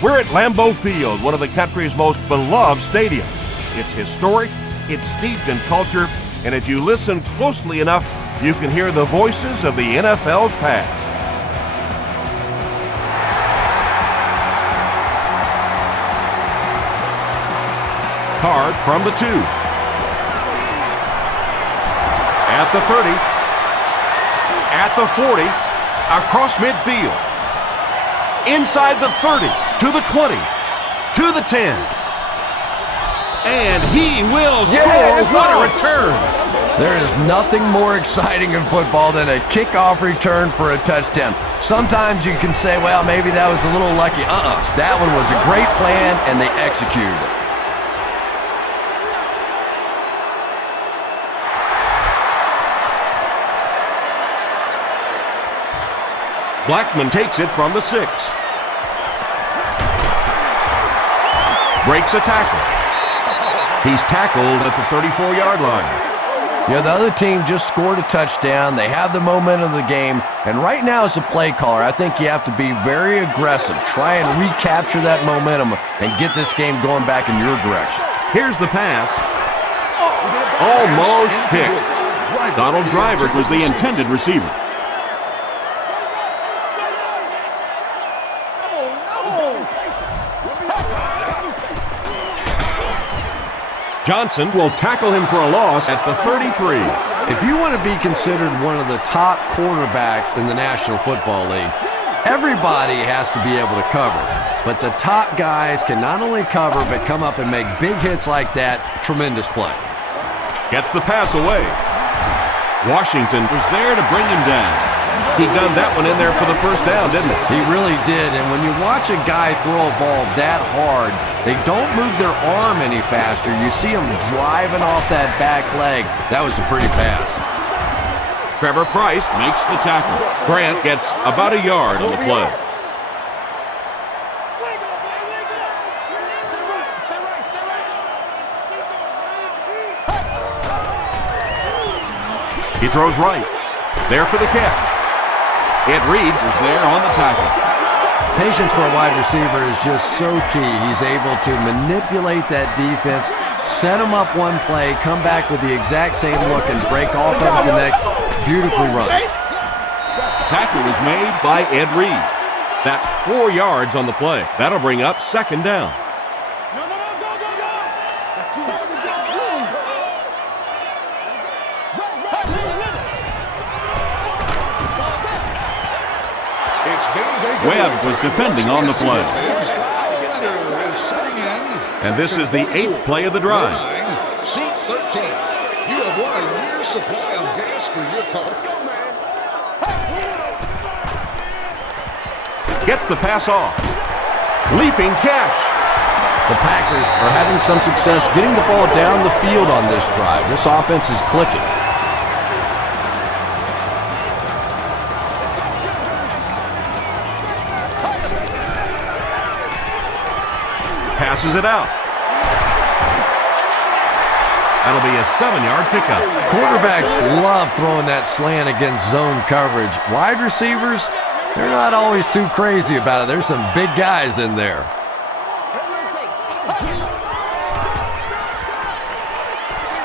We're at Lambeau Field, one of the country's most beloved stadiums. It's historic, it's steeped in culture, and if you listen closely enough, you can hear the voices of the NFL's past. Card from the 2. At the 30. At the 40. Across midfield. Inside the 30. To the 20. To the 10. And he will score. What a return. There is nothing more exciting in football than a kickoff return for a touchdown. Sometimes you can say, well, maybe that was a little lucky. That one was a great plan, and they executed it. Blackman takes it from the 6. Breaks a tackle. He's tackled at the 34-yard line. Yeah, the other team just scored a touchdown. They have the momentum of the game. And right now as a play caller, I think you have to be very aggressive. Try and recapture that momentum and get this game going back in your direction. Here's the pass. Almost picked. Donald Driver was the intended receiver. Johnson will tackle him for a loss at the 33. If you want to be considered one of the top quarterbacks in the National Football League, everybody has to be able to cover. But the top guys can not only cover, but come up and make big hits like that. Tremendous play. Gets the pass away. Washington was there to bring him down. He gunned that one in there for the first down, didn't he? He really did, and when you watch a guy throw a ball that hard, they don't move their arm any faster. You see him driving off that back leg. That was a pretty pass. Trevor Price makes the tackle. Grant gets about a yard on the play. He throws right. There for the catch. Ed Reed was there on the tackle. Patience for a wide receiver is just so key. He's able to manipulate that defense, set him up one play, come back with the exact same look, and break off of the next. Beautifully run. Tackle was made by Ed Reed. That's 4 yards on the play. That'll bring up second down. Webb was defending on the play. And this is the 8th play of the drive. Seat 13. You have won a year's supply of gas for your car. Let's go, man. Gets the pass off. Leaping catch. The Packers are having some success getting the ball down the field on this drive. This offense is clicking. Passes it out. That'll be a 7-yard pickup. Quarterbacks love throwing that slant against zone coverage. Wide receivers, they're not always too crazy about it. There's some big guys in there.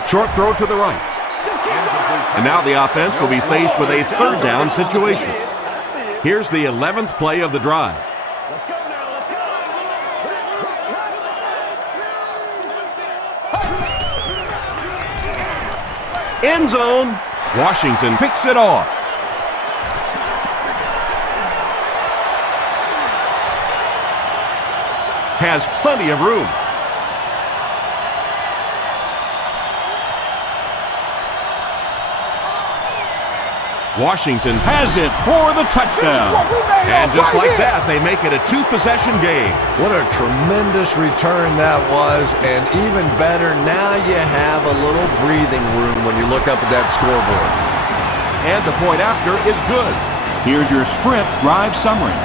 Short throw to the right. And now the offense will be faced with a third down situation. Here's the 11th play of the drive. Let's go now. Let's go. End zone. Washington picks it off. Has plenty of room. Washington has it for the touchdown. And just like that, they make it a 2-possession game. What a tremendous return that was, and even better, now you have a little breathing room when you look up at that scoreboard. And the point after is good. Here's your sprint drive summary.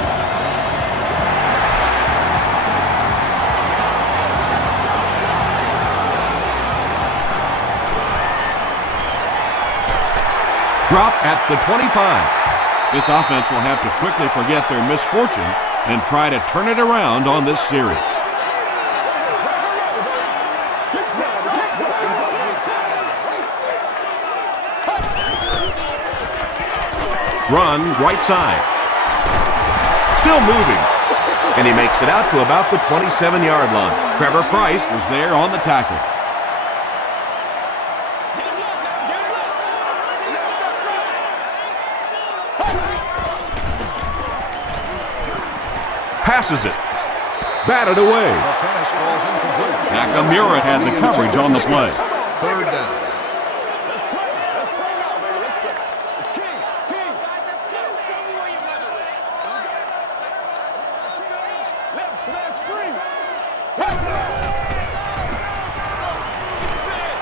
Drop at the 25. This offense will have to quickly forget their misfortune and try to turn it around on this series. Run right side. Still moving. And he makes it out to about the 27-yard line. Trevor Price was there on the tackle. Passes it. Batted away. Nakamura had the coverage on the play. Third down.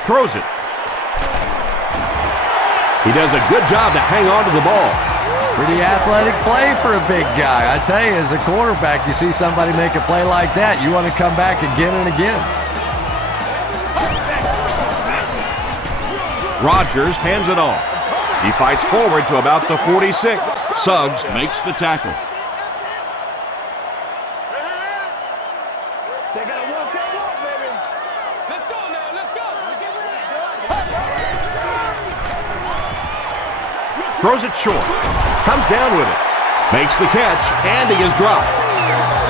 Throws it. He does a good job to hang on to the ball. Pretty athletic play for a big guy. I tell you, as a quarterback, you see somebody make a play like that, you want to come back again and again. Rodgers hands it off. He fights forward to about the 46. Suggs makes the tackle. Throws it short. Comes down with it. Makes the catch, and he is dropped.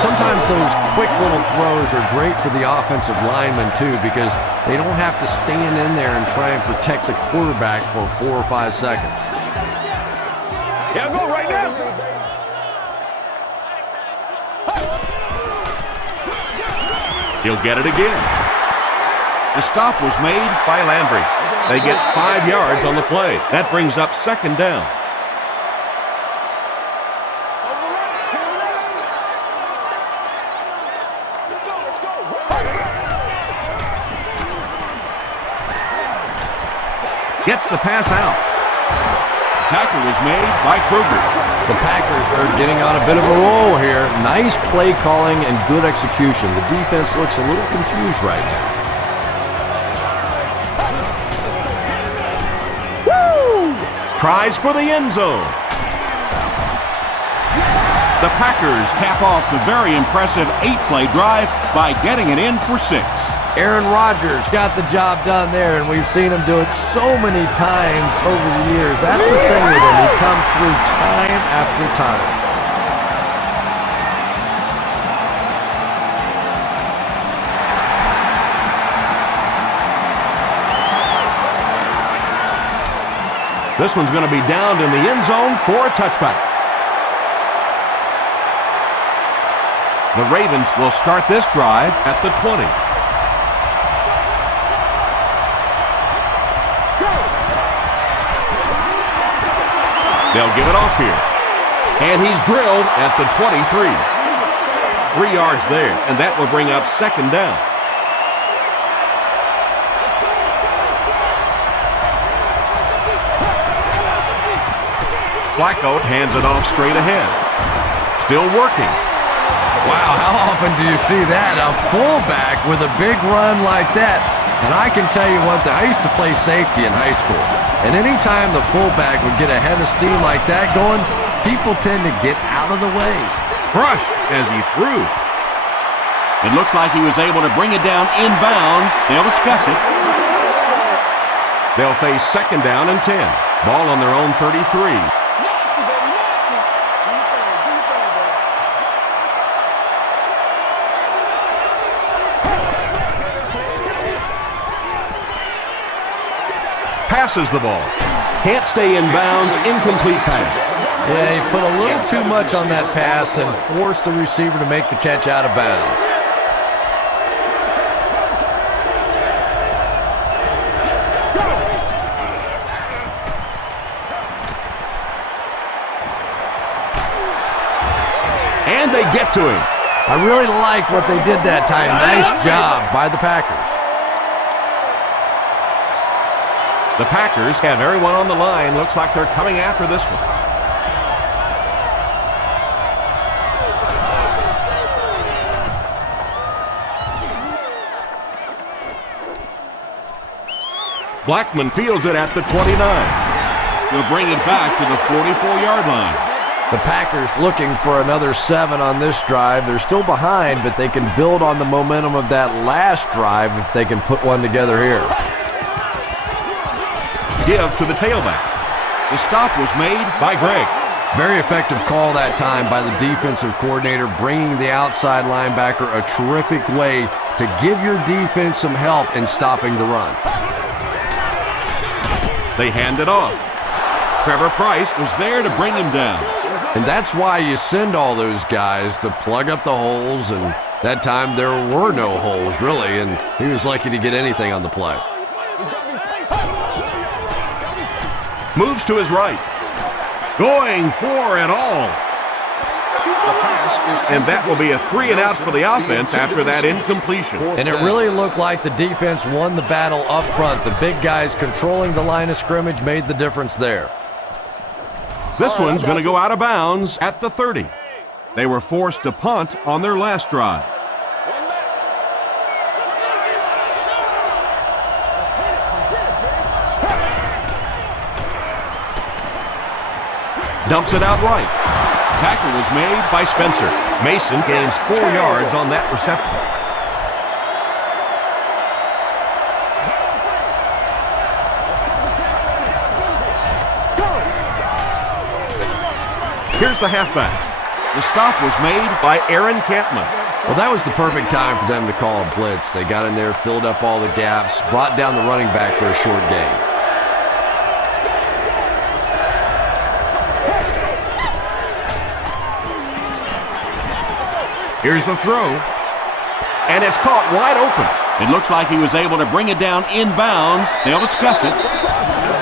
Sometimes those quick little throws are great for the offensive linemen, too, because they don't have to stand in there and try and protect the quarterback for 4 or 5 seconds. Yeah, go right now. He'll get it again. The stop was made by Landry. They get 5 yards on the play. That brings up second down. Gets the pass out. The tackle was made by Kruger. The Packers are getting on a bit of a roll here. Nice play calling and good execution. The defense looks a little confused right now. Tries for the end zone. The Packers cap off the very impressive 8-play drive by getting it in for 6. Aaron Rodgers got the job done there, and we've seen him do it so many times over the years. That's the thing with him. He comes through time after time. This one's going to be downed in the end zone for a touchback. The Ravens will start this drive at the 20. They'll give it off here. And he's drilled at the 23. 3 yards there, and that will bring up second down. Flacco hands it off straight ahead. Still working. Wow, how often do you see that? A fullback with a big run like that. And I can tell you one thing, I used to play safety in high school. And anytime the fullback would get a head of steam like that going, people tend to get out of the way. Crushed as he threw. It looks like he was able to bring it down inbounds. They'll discuss it. They'll face second down and 10. Ball on their own 33. Passes the ball. Can't stay in bounds. Incomplete pass. Yeah, he put a little too much on that pass and forced the receiver to make the catch out of bounds. And they get to him. I really like what they did that time. Nice job by the Packers. The Packers have everyone on the line. Looks like they're coming after this one. Blackman fields it at the 29. He'll bring it back to the 44-yard line. The Packers looking for another 7 on this drive. They're still behind, but they can build on the momentum of that last drive if they can put one together here. Give to the tailback. The stop was made by Greg. Very effective call that time by the defensive coordinator, bringing the outside linebacker a terrific way to give your defense some help in stopping the run. They hand it off. Trevor Price was there to bring him down. And that's why you send all those guys to plug up the holes, and that time there were no holes, really, and he was lucky to get anything on the play. Moves to his right. Going for it all. And that will be a 3 and out for the offense after that incompletion. And it really looked like the defense won the battle up front. The big guys controlling the line of scrimmage made the difference there. This one's going to go out of bounds at the 30. They were forced to punt on their last drive. Dumps it out right. Tackle was made by Spencer. Mason gains 4 yards on that reception. Here's the halfback. The stop was made by Aaron Campman. Well, that was the perfect time for them to call a blitz. They got in there, filled up all the gaps, brought down the running back for a short gain. Here's the throw. And it's caught wide open. It looks like he was able to bring it down inbounds. They'll discuss it.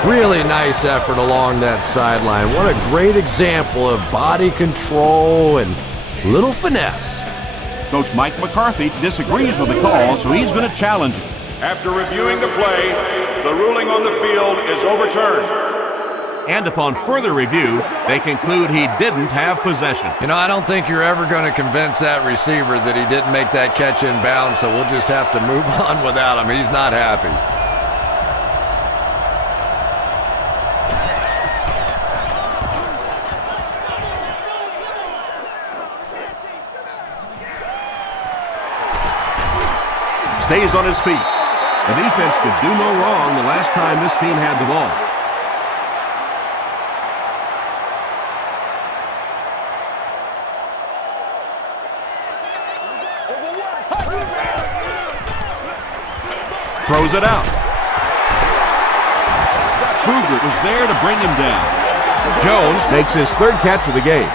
Really nice effort along that sideline. What a great example of body control and little finesse. Coach Mike McCarthy disagrees with the call, so he's going to challenge it. After reviewing the play, the ruling on the field is overturned. And upon further review, they conclude he didn't have possession. You know, I don't think you're ever going to convince that receiver that he didn't make that catch in bounds, so we'll just have to move on without him. He's not happy. Stays on his feet. The defense could do no wrong the last time this team had the ball. Throws it out. Kruger was there to bring him down. Jones makes his 3rd catch of the game.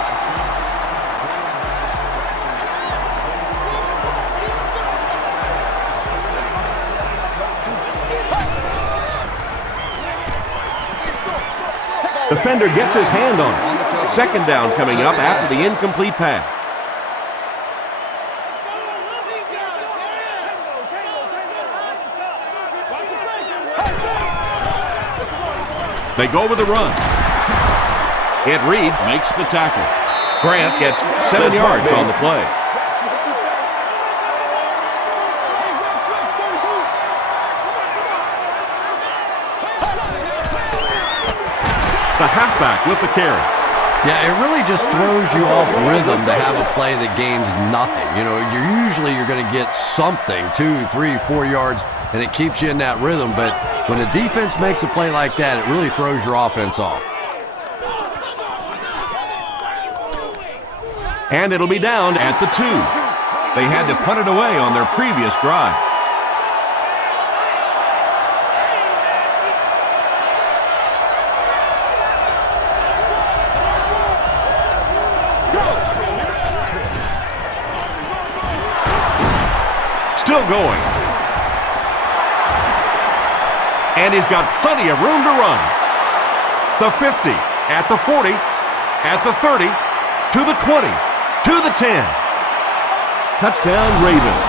Defender gets his hand on it. 2nd down coming up after the incomplete pass. They go with the run. Ed Reed makes the tackle. Grant gets 7 yards on the play. The halfback with the carry. Yeah, it really just throws you off rhythm to have a play that gains nothing. You know, you're going to get something, 2, 3, 4 yards, and it keeps you in that rhythm. But when a defense makes a play like that, it really throws your offense off. And it'll be down at the 2. They had to punt it away on their previous drive. Still going. And he's got plenty of room to run. The 50, at the 40, at the 30, to the 20, to the 10. Touchdown, Ravens.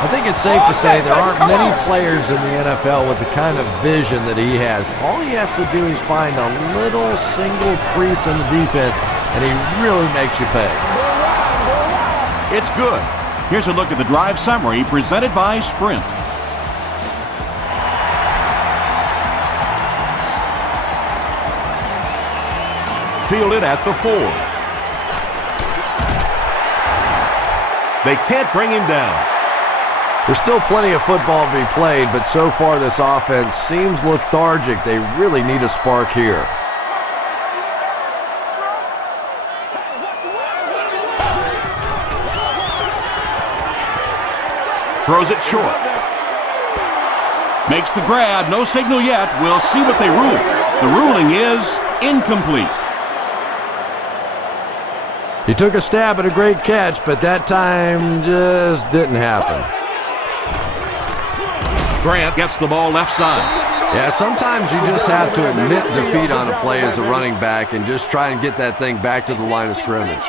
I think it's safe to say there aren't many players in the NFL with the kind of vision that he has. All he has to do is find a little single crease in the defense, and he really makes you pay. It's good. Here's a look at the drive summary presented by Sprint. Fielded at the 4. They can't bring him down. There's still plenty of football to be played, but so far this offense seems lethargic. They really need a spark here. Throws it short. Makes the grab. No signal yet. We'll see what they rule. The ruling is incomplete. He took a stab at a great catch, but that time just didn't happen. Grant gets the ball left side. Yeah, sometimes you just have to admit defeat on a play as a running back and just try and get that thing back to the line of scrimmage.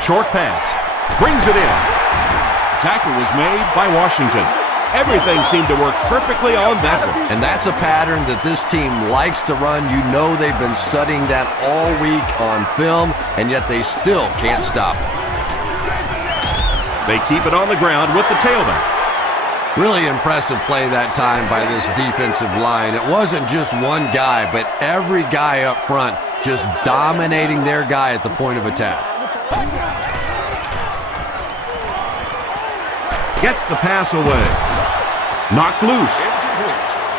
Short pass. Brings it in. Tackle was made by Washington. Everything seemed to work perfectly on that one. And that's a pattern that this team likes to run. You know they've been studying that all week on film, and yet they still can't stop it. They keep it on the ground with the tailback. Really impressive play that time by this defensive line. It wasn't just one guy, but every guy up front just dominating their guy at the point of attack. Gets the pass away. Knocked loose.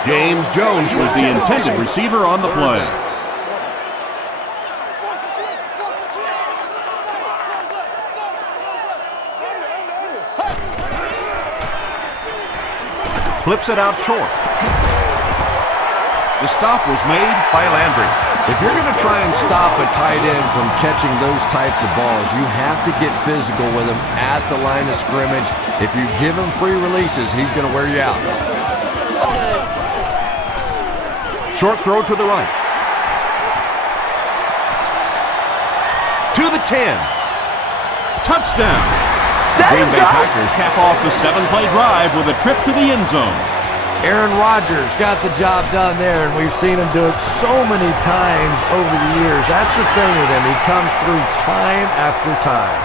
James Jones was the intended receiver on the play. Flips it out short. The stop was made by Landry. If you're going to try and stop a tight end from catching those types of balls, you have to get physical with him at the line of scrimmage. If you give him free releases, he's going to wear you out. Short throw to the right. To the 10. Touchdown. The Green Bay Packers cap off the 7-play drive with a trip to the end zone. Aaron Rodgers got the job done there, and we've seen him do it so many times over the years. That's the thing with him. He comes through time after time.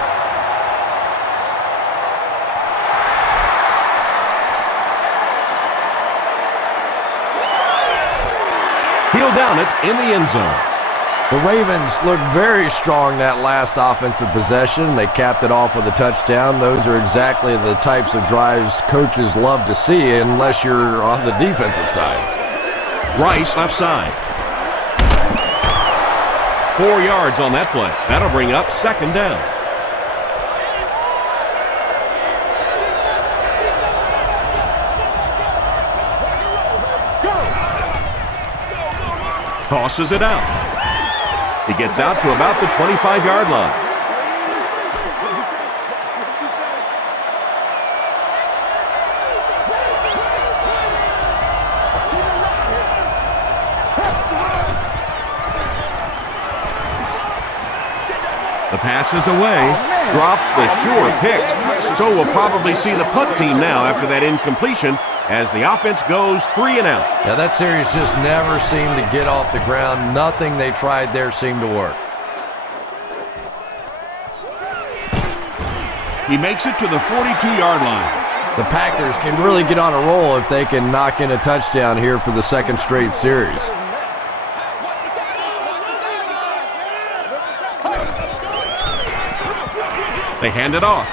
He'll down it in the end zone. The Ravens looked very strong that last offensive possession. They capped it off with a touchdown. Those are exactly the types of drives coaches love to see unless you're on the defensive side. Rice left side. 4 yards on that play. That'll bring up second down. Tosses it out. He gets out to about the 25-yard line. The pass is away. Drops the sure pick. So we'll probably see the punt team now after that incompletion as the offense goes 3 and out. Yeah, that series just never seemed to get off the ground. Nothing they tried there seemed to work. He makes it to the 42-yard line. The Packers can really get on a roll if they can knock in a touchdown here for the second straight series. They hand it off.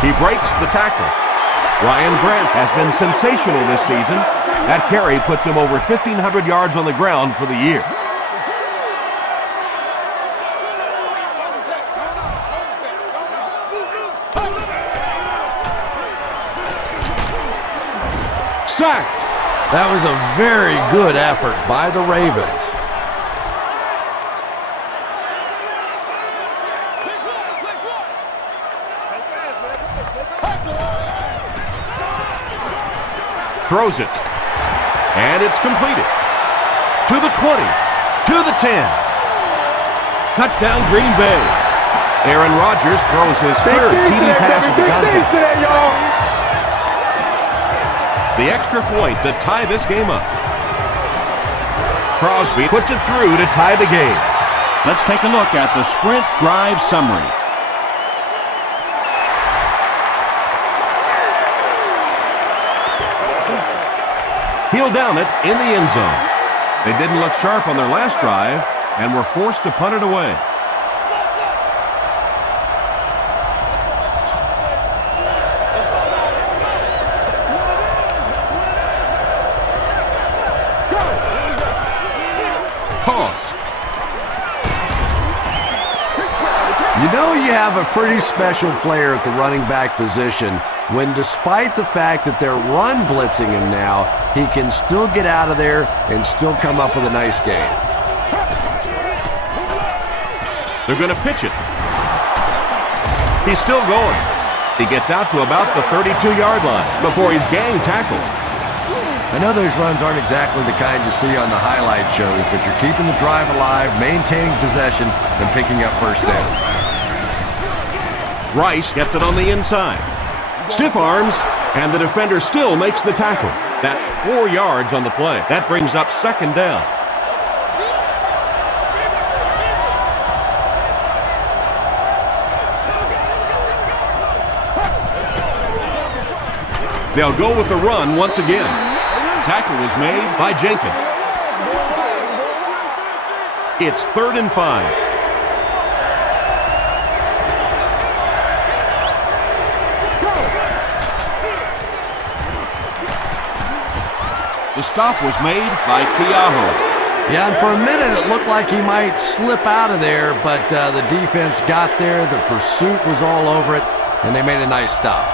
He breaks the tackle. Ryan Grant has been sensational this season. That carry puts him over 1,500 yards on the ground for the year. Sacked. That was a very good effort by the Ravens. Throws it. And it's completed. To the 20. To the 10. Touchdown, Green Bay. Aaron Rodgers throws his third TD pass of the contest. The extra point to tie this game up. Crosby puts it through to tie the game. Let's take a look at the sprint drive summary. he'll down it in the end zone. They didn't look sharp on their last drive and were forced to punt it away. You know you have a pretty special player at the running back position when, despite the fact that they're run blitzing him now, he can still get out of there and still come up with a nice game. They're going to pitch it. He's still going. He gets out to about the 32-yard line before he's gang tackled. I know those runs aren't exactly the kind you see on the highlight shows, but you're keeping the drive alive, maintaining possession, and picking up first downs. Rice gets it on the inside. Stiff arms, and the defender still makes the tackle. That's 4 yards on the play. That brings up second down. They'll go with the run once again. Tackle was made by Jenkins. It's 3rd and 5. The stop was made by Keaho. Yeah, and for a minute it looked like he might slip out of there, but the defense got there, the pursuit was all over it, and they made a nice stop.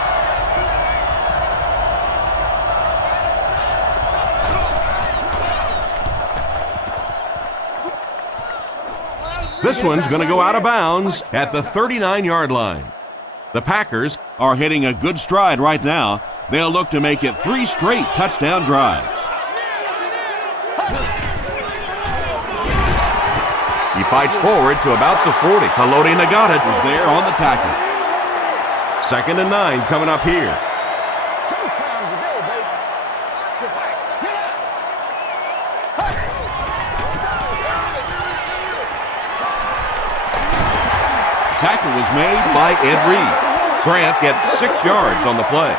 This one's going to go out of bounds at the 39-yard line. The Packers are hitting a good stride right now. They'll look to make it 3 straight touchdown drives. He fights forward to about the 40. Haloti Ngata Was there on the tackle. 2nd and 9 coming up here. Tackle was made by Ed Reed. Grant gets 6 yards on the play.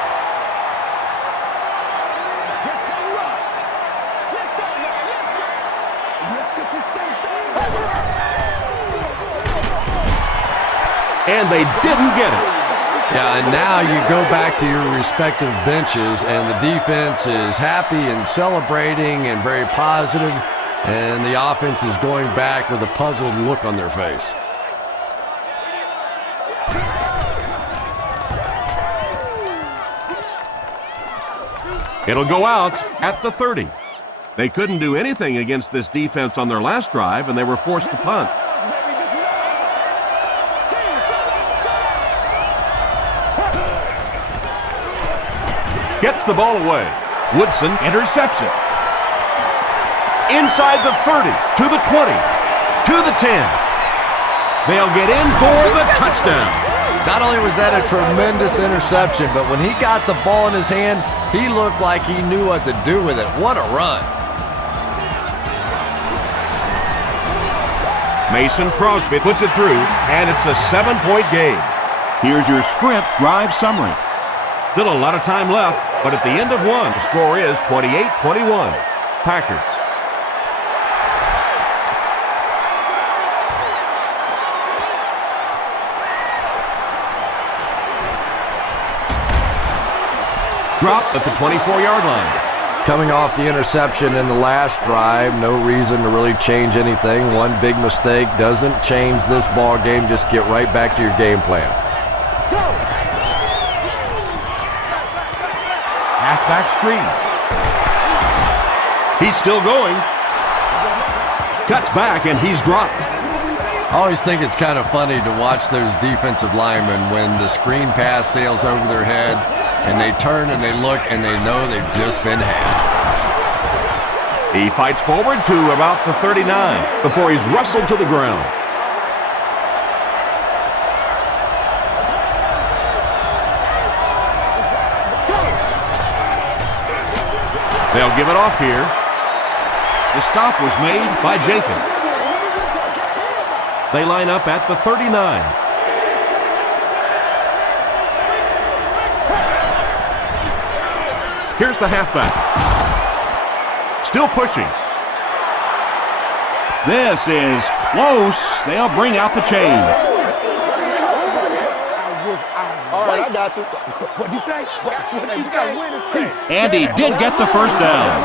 And they didn't get it. Yeah, and now you go back to your respective benches, and the defense is happy and celebrating and very positive, and the offense is going back with a puzzled look on their face. It'll go out at the 30. They couldn't do anything against this defense on their last drive, and they were forced to punt. Gets the ball away. Woodson intercepts it. Inside the 30, to the 20, to the 10. They'll get in for the touchdown. Not only was that a tremendous interception, but when he got the ball in his hand, he looked like he knew what to do with it. What a run. Mason Crosby puts it through, and it's a 7-point game. Here's your sprint drive summary. Still a lot of time left, but at the end of one, the score is 28-21. Packers. Dropped at the 24-yard line. Coming off the interception in the last drive, no reason to really change anything. One big mistake doesn't change this ball game. Just get right back to your game plan. Halfback screen. He's still going. Cuts back, and he's dropped. I always think it's kind of funny to watch those defensive linemen when the screen pass sails over their head and they turn and they look and they know they've just been had. He fights forward to about the 39 before he's wrestled to the ground. They'll give it off here. The stop was made by Jenkins. They line up at the 39. Here's the halfback. still pushing. This is close. They'll bring out the chains. All right, I got you. What'd you say? What'd you say? And he did get the first down.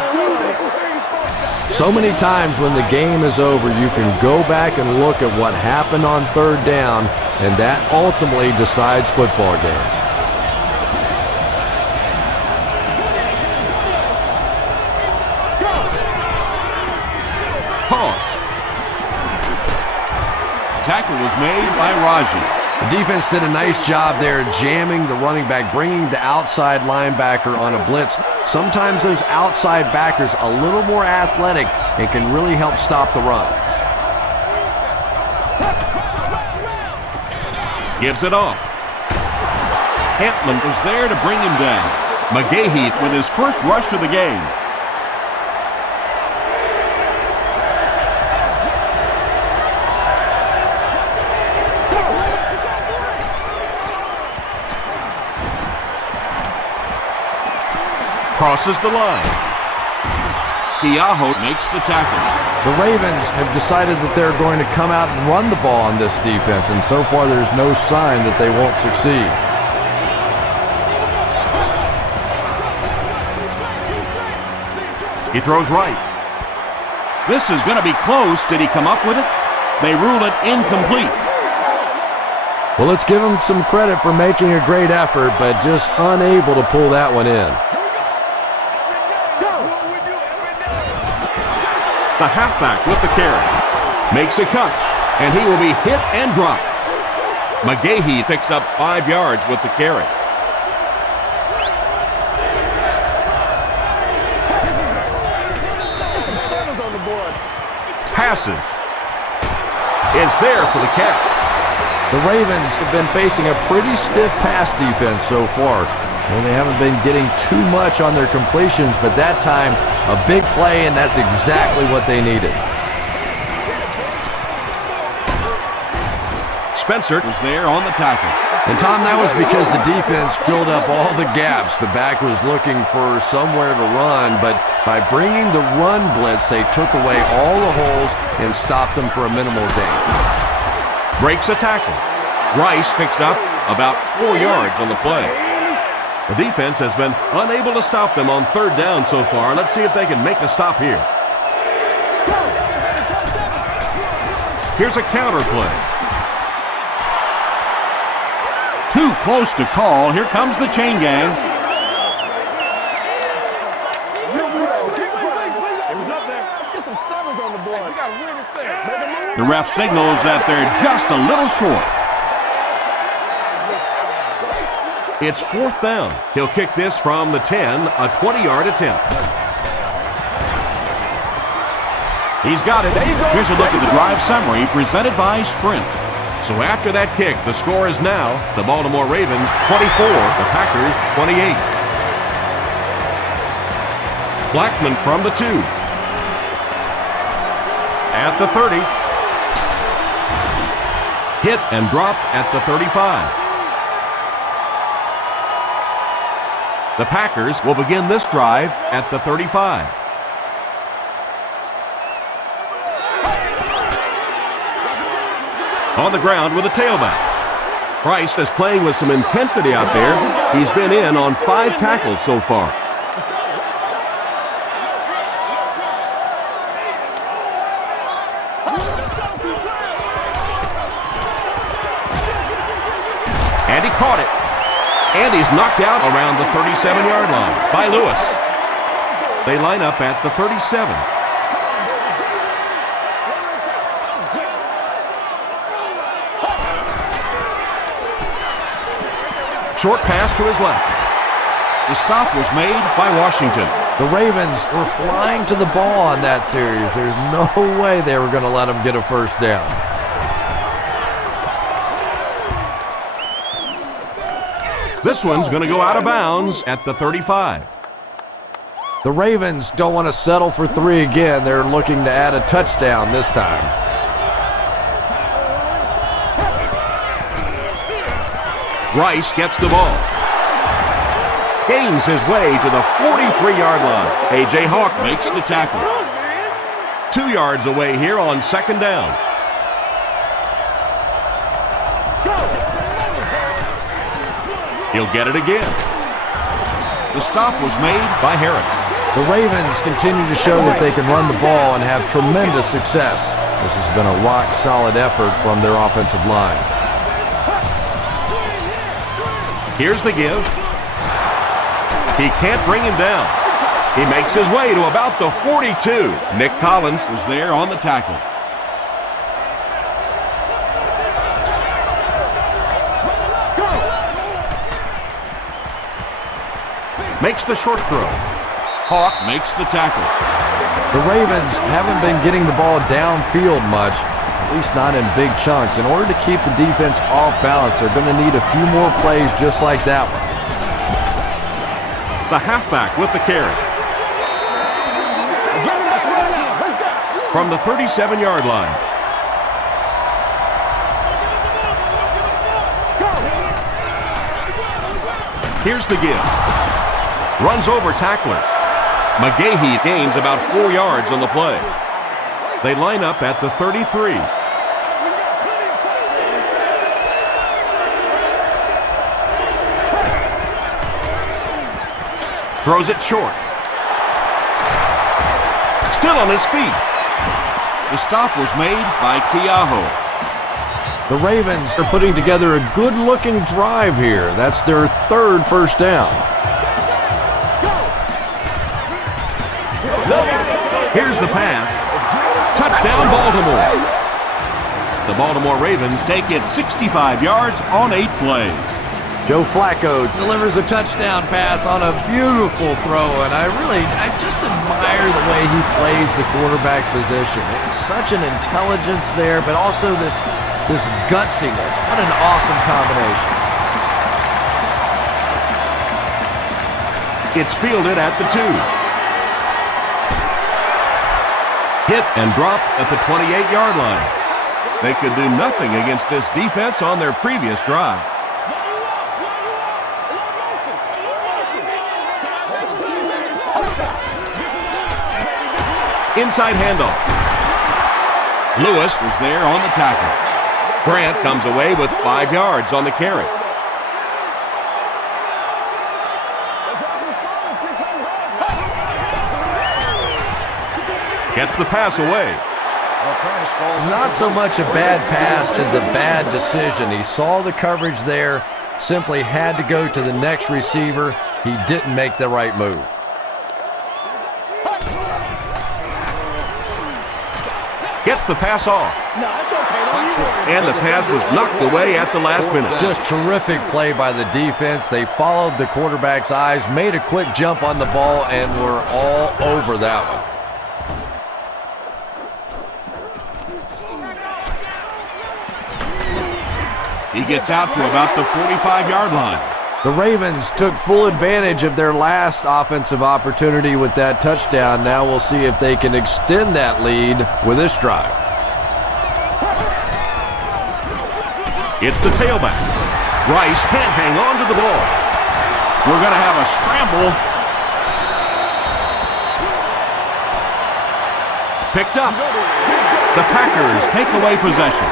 So many times when the game is over, you can go back and look at what happened on third down, and that ultimately decides football games. Pause. Tackle was made by Raji. The defense did a nice job there jamming the running back, bringing the outside linebacker on a blitz. Sometimes those outside backers a little more athletic and can really help stop the run. Gives it off. Hampman was there to bring him down. McGahee with his first rush of the game. Crosses the line. Keaho makes the tackle. The Ravens have decided that they're going to come out and run the ball on this defense, and so far there's no sign that they won't succeed. He throws right. This is going to be close. Did he come up with it? They rule it incomplete. Well, let's give him some credit for making a great effort, but just unable to pull that one in. The halfback with the carry. Makes a cut, and he will be hit and dropped. McGahee picks up 5 yards with the carry. Passes. Is there for the catch. The Ravens have been facing a pretty stiff pass defense so far. Well, they haven't been getting too much on their completions, but that time, a big play, and that's exactly what they needed. Spencer was there on the tackle. And, Tom, that was because the defense filled up all the gaps. The back was looking for somewhere to run, but by bringing the run blitz, they took away all the holes and stopped them for a minimal gain. Breaks a tackle. Rice picks up about 4 yards on the play. The defense has been unable to stop them on third down so far. Let's see if they can make a stop here. Here's a counter play. Too close to call. Here comes the chain gang. The ref signals that they're just a little short. It's fourth down. He'll kick this from the 10, a 20-yard attempt. He's got it. Here's a look at the drive summary presented by Sprint. So after that kick, the score is now the Baltimore Ravens 24, the Packers 28. Blackman from the 2. At the 30. Hit and dropped at the 35. The Packers will begin this drive at the 35. On the ground with a tailback. Price is playing with some intensity out there. He's been in on 5 tackles so far. And he caught it. And he's knocked out around the 37-yard line by Lewis. They line up at the 37. Short pass to his left. The stop was made by Washington. The Ravens were flying to the ball on that series. There's no way they were going to let them get a first down. This one's going to go out of bounds at the 35. The Ravens don't want to settle for 3 again. They're looking to add a touchdown this time. Rice gets the ball. gains his way to the 43-yard line. A.J. Hawk makes the tackle. 2 yards away here on second down. He'll get it again. The stop was made by Harris. The Ravens continue to show that they can run the ball and have tremendous success. This has been a rock-solid effort from their offensive line. Here's the give. He can't bring him down. He makes his way to about the 42. Nick Collins was there on the tackle. Makes the short throw. Hawk makes the tackle. The Ravens haven't been getting the ball downfield much, at least not in big chunks. In order to keep the defense off balance, they're going to need a few more plays just like that one. The halfback with the carry. From the 37-yard line. Here's the give. Runs over tacklers. McGahee gains about 4 yards on the play. They line up at the 33. Throws it short. Still on his feet. The stop was made by Keaho. The Ravens are putting together a good-looking drive here. That's their third first down. Here's the pass. Touchdown, Baltimore. The Baltimore Ravens take it 65 yards on 8 plays. Joe Flacco delivers a touchdown pass on a beautiful throw, and I just admire the way he plays the quarterback position. It's such an intelligence there, but also this gutsiness. What an awesome combination. It's fielded at the 2. Hit and dropped at the 28-yard line. They could do nothing against this defense on their previous drive. Inside handoff. Lewis was there on the tackle. Grant comes away with 5 yards on the carry. Gets the pass away. Not so much a bad pass as a bad decision. He saw the coverage there, simply had to go to the next receiver. He didn't make the right move. Gets the pass off. And the pass was knocked away at the last minute. Just terrific play by the defense. They followed the quarterback's eyes, made a quick jump on the ball, and were all over that one. He gets out to about the 45-yard line. The Ravens took full advantage of their last offensive opportunity with that touchdown. Now we'll see if they can extend that lead with this drive. It's the tailback. Rice can't hang on to the ball. We're going to have a scramble. Picked up. The Packers take away possession.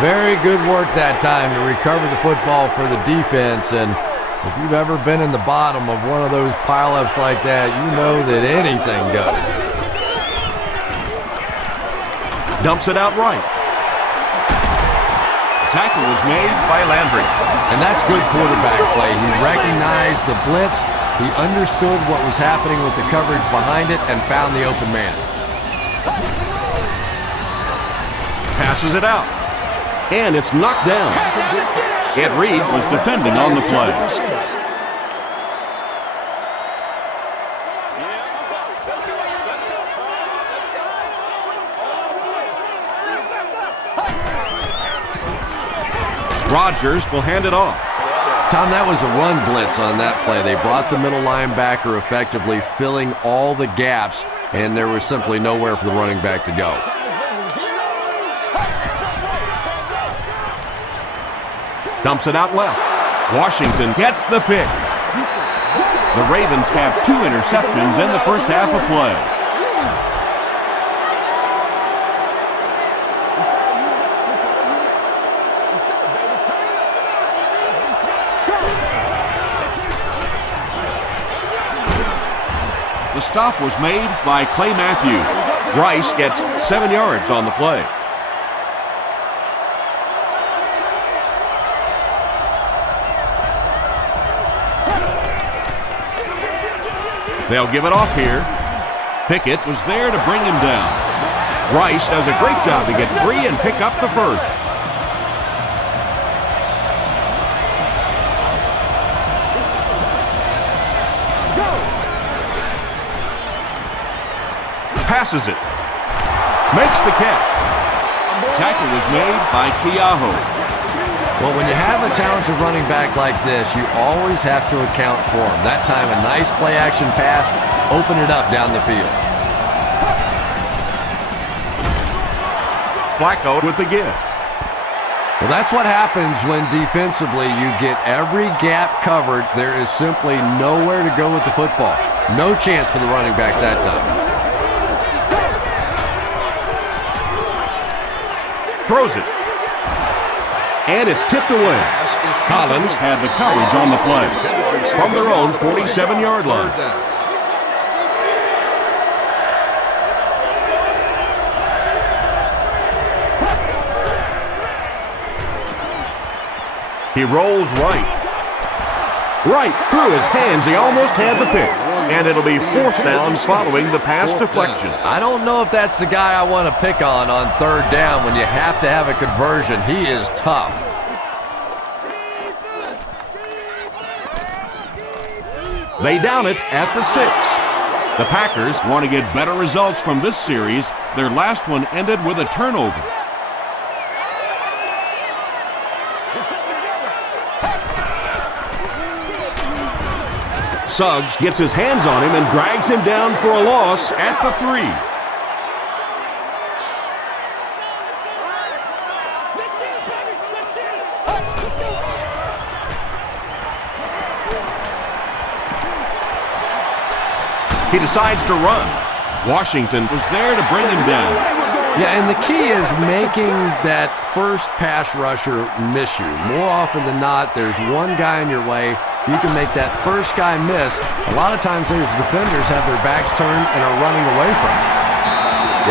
Very good work that time to recover the football for the defense, and if you've ever been in the bottom of one of those pileups like that, you know that anything goes. Dumps it out right. The tackle was made by Landry. And that's good quarterback play. He recognized the blitz, he understood what was happening with the coverage behind it, and found the open man. Passes it out. And it's knocked down. Ed Reed was defending on the play. Rodgers will hand it off. Tom, that was a run blitz on that play. They brought the middle linebacker effectively, filling all the gaps, and there was simply nowhere for the running back to go. Dumps it out left. Washington gets the pick. The Ravens have 2 interceptions in the first half of play. The stop was made by Clay Matthews. Rice gets 7 yards on the play. They'll give it off here. Pickett was there to bring him down. Rice does a great job to get free and pick up the first. Passes it. Makes the catch. Tackle was made by Keaho. Well, when you have a talented running back like this, you always have to account for him. That time, a nice play-action pass, open it up down the field. Flacco with the give. Well, that's what happens when defensively you get every gap covered. There is simply nowhere to go with the football. No chance for the running back that time. Throws it. And it's tipped away. Collins had the coverage on the play from their own 47-yard line. He rolls right through his hands. He almost had the pick. And it'll be 4th down following the pass deflection. I don't know if that's the guy I want to pick on 3rd down when you have to have a conversion. He is tough. They down it at the 6. The Packers want to get better results from this series. Their last one ended with a turnover. Suggs gets his hands on him and drags him down for a loss at the 3. He decides to run. Washington was there to bring him down. Yeah, and the key is making that first pass rusher miss you. More often than not, there's one guy in your way. You can make that first guy miss. A lot of times those defenders have their backs turned and are running away from it.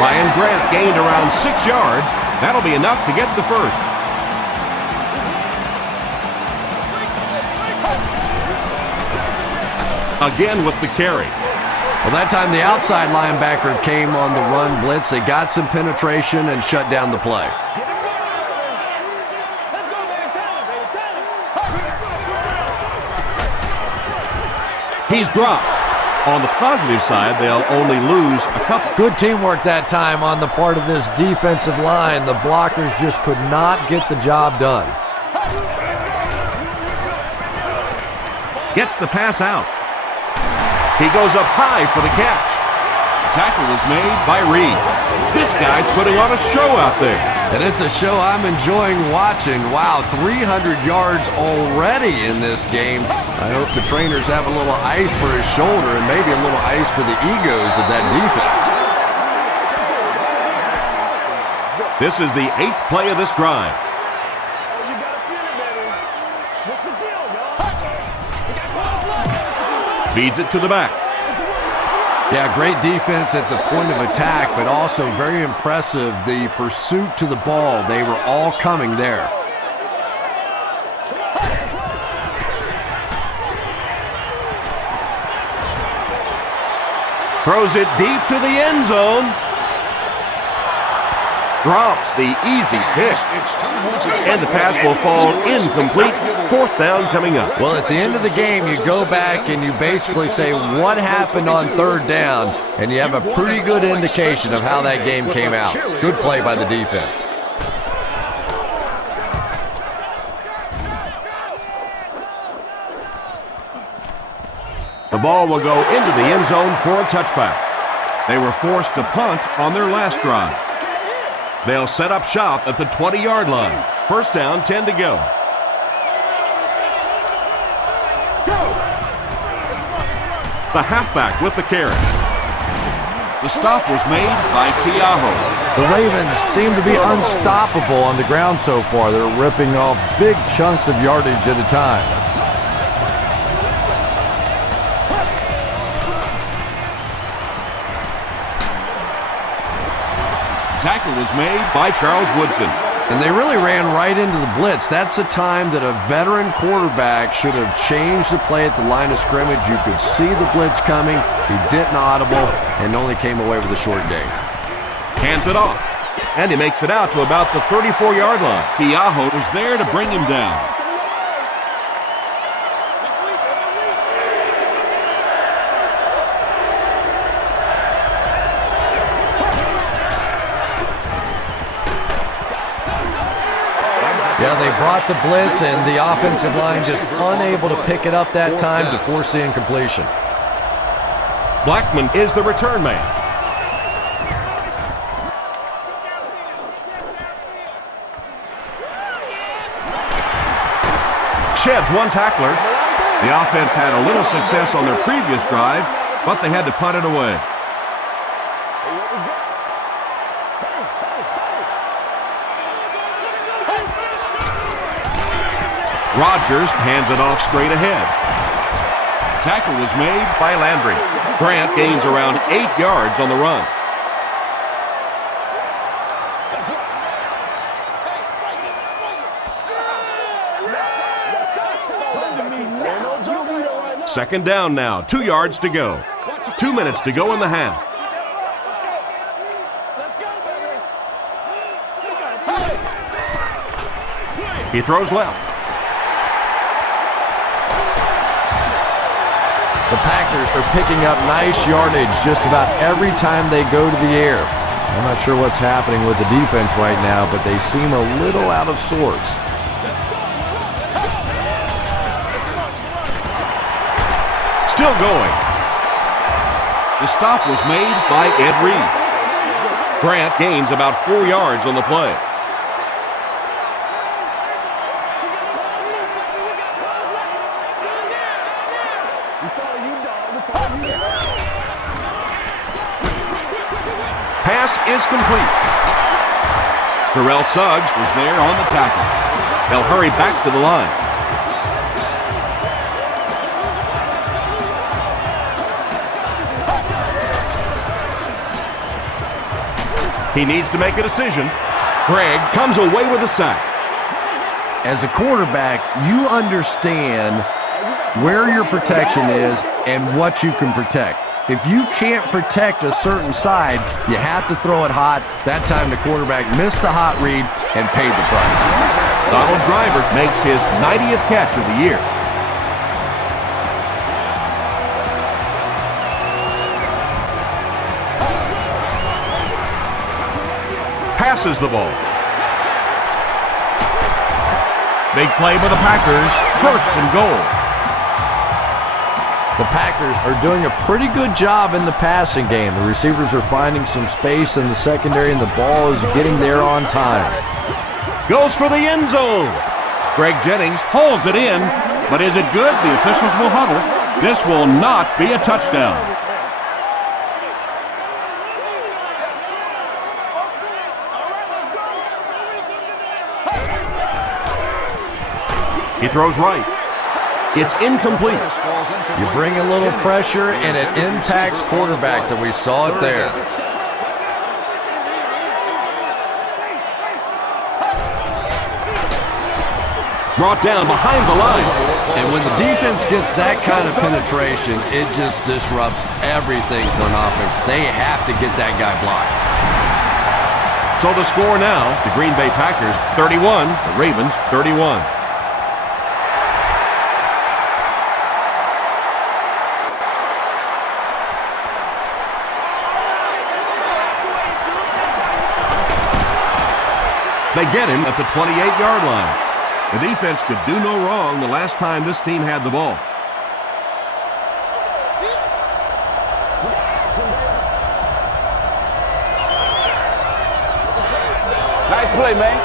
Ryan Grant gained around 6 yards. That'll be enough to get the first. Again with the carry. Well, that time the outside linebacker came on the run blitz. They got some penetration and shut down the play. He's dropped. On the positive side, they'll only lose a couple. Good teamwork that time on the part of this defensive line. The blockers just could not get the job done. Gets the pass out. He goes up high for the catch. Tackle is made by Reed. This guy's putting on a show out there. And it's a show I'm enjoying watching. Wow, 300 yards already in this game. I hope the trainers have a little ice for his shoulder and maybe a little ice for the egos of that defense. This is the 8th play of this drive. Feeds it to the back. Yeah, great defense at the point of attack, but also very impressive the pursuit to the ball. They were all coming there. Throws it deep to the end zone. Drops the easy pick. And the pass will fall incomplete. 4th down coming up. Well, at the end of the game, you go back and you basically say what happened on 3rd down, and you have a pretty good indication of how that game came out. Good play by the defense. The ball will go into the end zone for a touchback. They were forced to punt on their last drive. They'll set up shop at the 20-yard line. 1st down, 10 to go. The halfback with the carry. The stop was made by Keaho. The Ravens seem to be unstoppable on the ground so far. They're ripping off big chunks of yardage at a time. Tackle was made by Charles Woodson. And they really ran right into the blitz. That's a time that a veteran quarterback should have changed the play at the line of scrimmage. You could see the blitz coming. He didn't audible and only came away with a short gain. Hands it off. And he makes it out to about the 34-yard line. Keaho was there to bring him down. Yeah, they brought the blitz, and the offensive line just unable to pick it up that time to force the incompletion. Blackman is the return man. Sheds one tackler. The offense had a little success on their previous drive, but they had to punt it away. Rodgers hands it off straight ahead. Tackle was made by Landry. Grant gains around 8 yards on the run. Second down now, 2 yards to go. 2 minutes to go in the half. He throws left. The Packers are picking up nice yardage just about every time they go to the air. I'm not sure what's happening with the defense right now, but they seem a little out of sorts. Still going. The stop was made by Ed Reed. Grant gains about 4 yards on the play. Pass is complete. Terrell Suggs was there on the tackle. They'll hurry back to the line. He needs to make a decision. Gregg comes away with a sack. As a quarterback, you understand where your protection is and what you can protect. If you can't protect a certain side, you have to throw it hot. That time the quarterback missed the hot read and paid the price. Donald Driver makes his 90th catch of the year. Passes the ball. Big play by the Packers. First and goal. The Packers are doing a pretty good job in the passing game. The receivers are finding some space in the secondary, and the ball is getting there on time. Goes for the end zone. Greg Jennings hauls it in, but is it good? The officials will huddle. This will not be a touchdown. He throws right. It's incomplete. You bring a little pressure, and it impacts quarterbacks, and we saw it there. Brought down behind the line. And when the defense gets that kind of penetration, it just disrupts everything for an offense. They have to get that guy blocked. So the score now, the Green Bay Packers 31, the Ravens 31. They get him at the 28-yard line. The defense could do no wrong the last time this team had the ball. Nice play, man.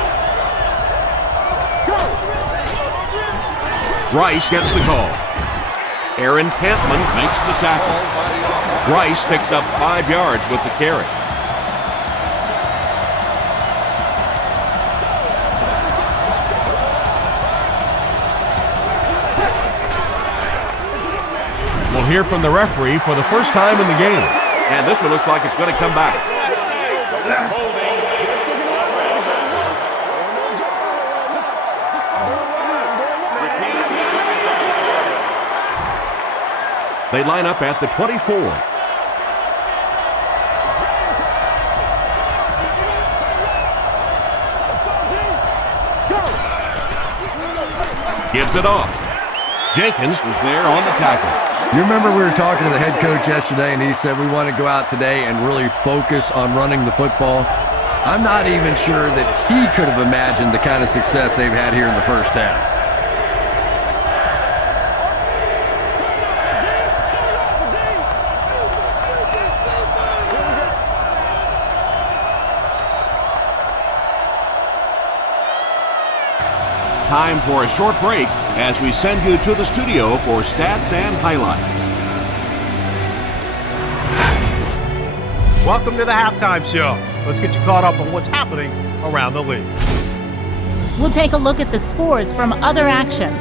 Rice gets the call. Aaron Campman makes the tackle. Rice picks up 5 yards with the carry. We'll hear from the referee for the first time in the game. And this one looks like it's going to come back. They line up at the 24. Gives it off. Jenkins was there on the tackle. You remember we were talking to the head coach yesterday, and he said we want to go out today and really focus on running the football. I'm not even sure that he could have imagined the kind of success they've had here in the first half. Time for a short break as we send you to the studio for stats and highlights. Welcome to the halftime show. Let's get you caught up on what's happening around the league. We'll take a look at the scores from other action.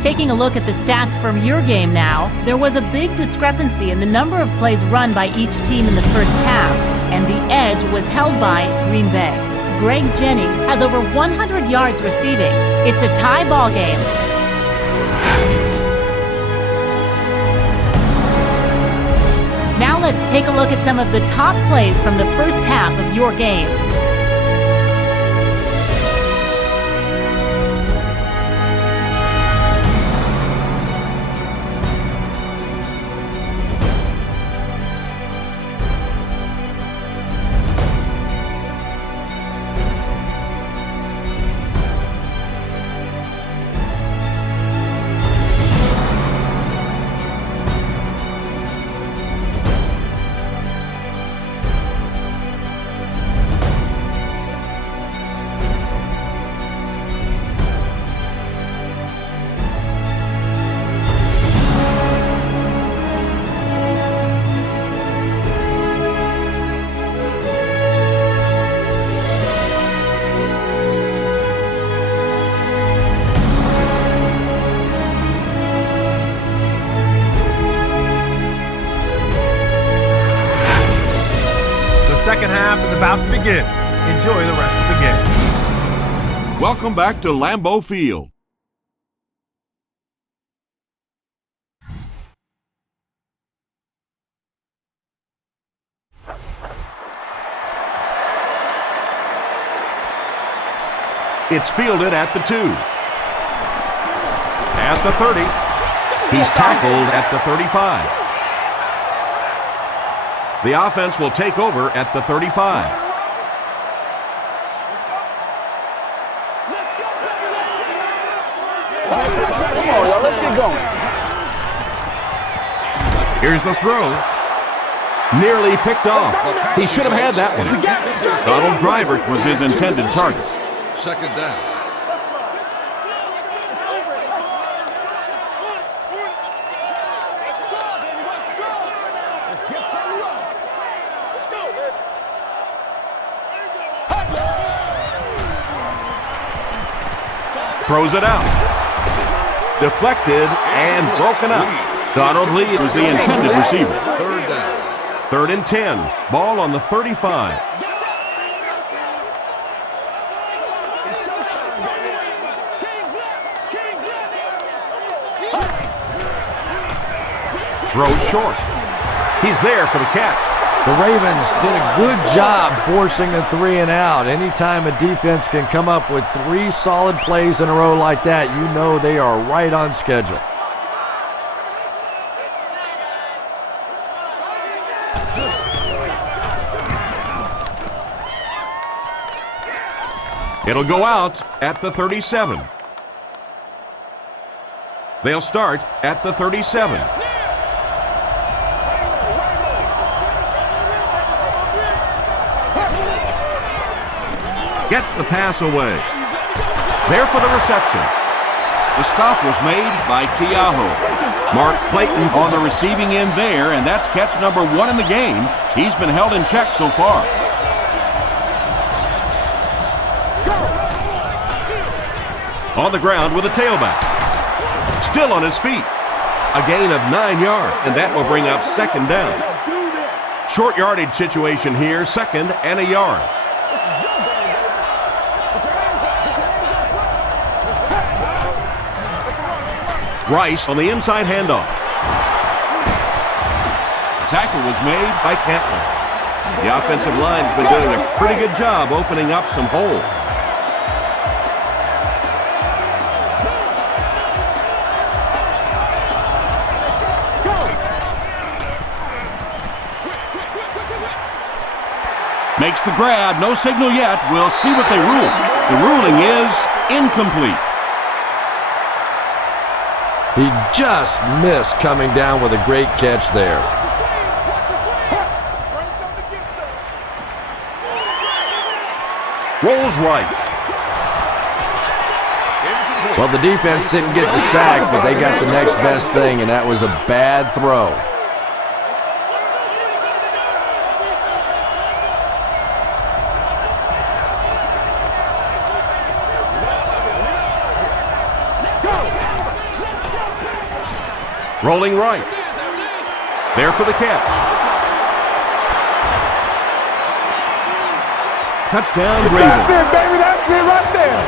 Taking a look at the stats from your game now, there was a big discrepancy in the number of plays run by each team in the first half, and the edge was held by Green Bay. Greg Jennings has over 100 yards receiving. It's a tie ball game. Now let's take a look at some of the top plays from the first half of your game. Second half is about to begin. Enjoy the rest of the game. Welcome back to Lambeau Field. It's fielded at the 2. At the 30. He's tackled at the 35. The offense will take over at the 35. Come on, y'all, let's get going. Here's the throw. Nearly picked off. He should have had that one. Donald Driver was his intended target. Second down. Throws it out. Deflected and broken up. Donald Lee was the intended receiver. Third down. 3rd and 10. Ball on the 35. Throws short. He's there for the catch. The Ravens did a good job forcing a 3 and out. Anytime a defense can come up with 3 solid plays in a row like that, you know they are right on schedule. It'll go out at the 37. They'll start at the 37. Gets the pass away. There for the reception. The stop was made by Keaho. Mark Clayton on the receiving end there, and that's catch number 1 in the game. He's been held in check so far. On the ground with a tailback. Still on his feet. A gain of 9 yards, and that will bring up second down. Short yardage situation here, 2nd and a yard. Rice on the inside handoff. The tackle was made by Cantlin. The offensive line's been doing a pretty good job opening up some holes. Makes the grab, no signal yet. We'll see what they rule. The ruling is incomplete. He just missed coming down with a great catch there. Rolls right. Well, the defense didn't get the sack, but they got the next best thing, and that was a bad throw. Rolling right. There for the catch. Touchdown, Ravens. That's it, baby. That's it right there.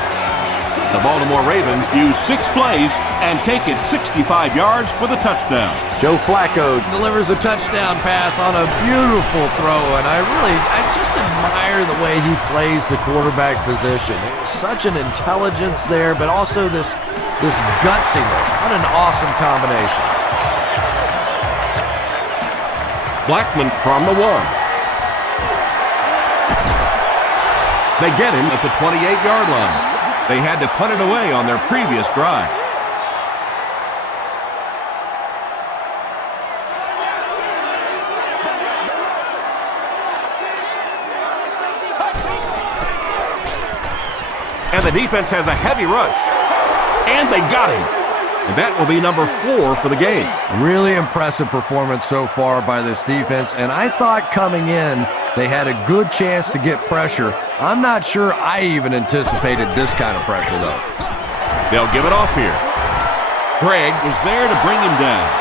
The Baltimore Ravens use 6 plays and take it 65 yards for the touchdown. Joe Flacco delivers a touchdown pass on a beautiful throw, and I just admire the way he plays the quarterback position. There's such an intelligence there, but also this gutsiness. What an awesome combination. Blackman from the 1. They get him at the 28-yard line. They had to punt it away on their previous drive. And the defense has a heavy rush. And they got him. And that will be number 4 for the game. Really impressive performance so far by this defense, and I thought coming in they had a good chance to get pressure. I'm not sure I even anticipated this kind of pressure, though. They'll give it off here. Gregg was there to bring him down.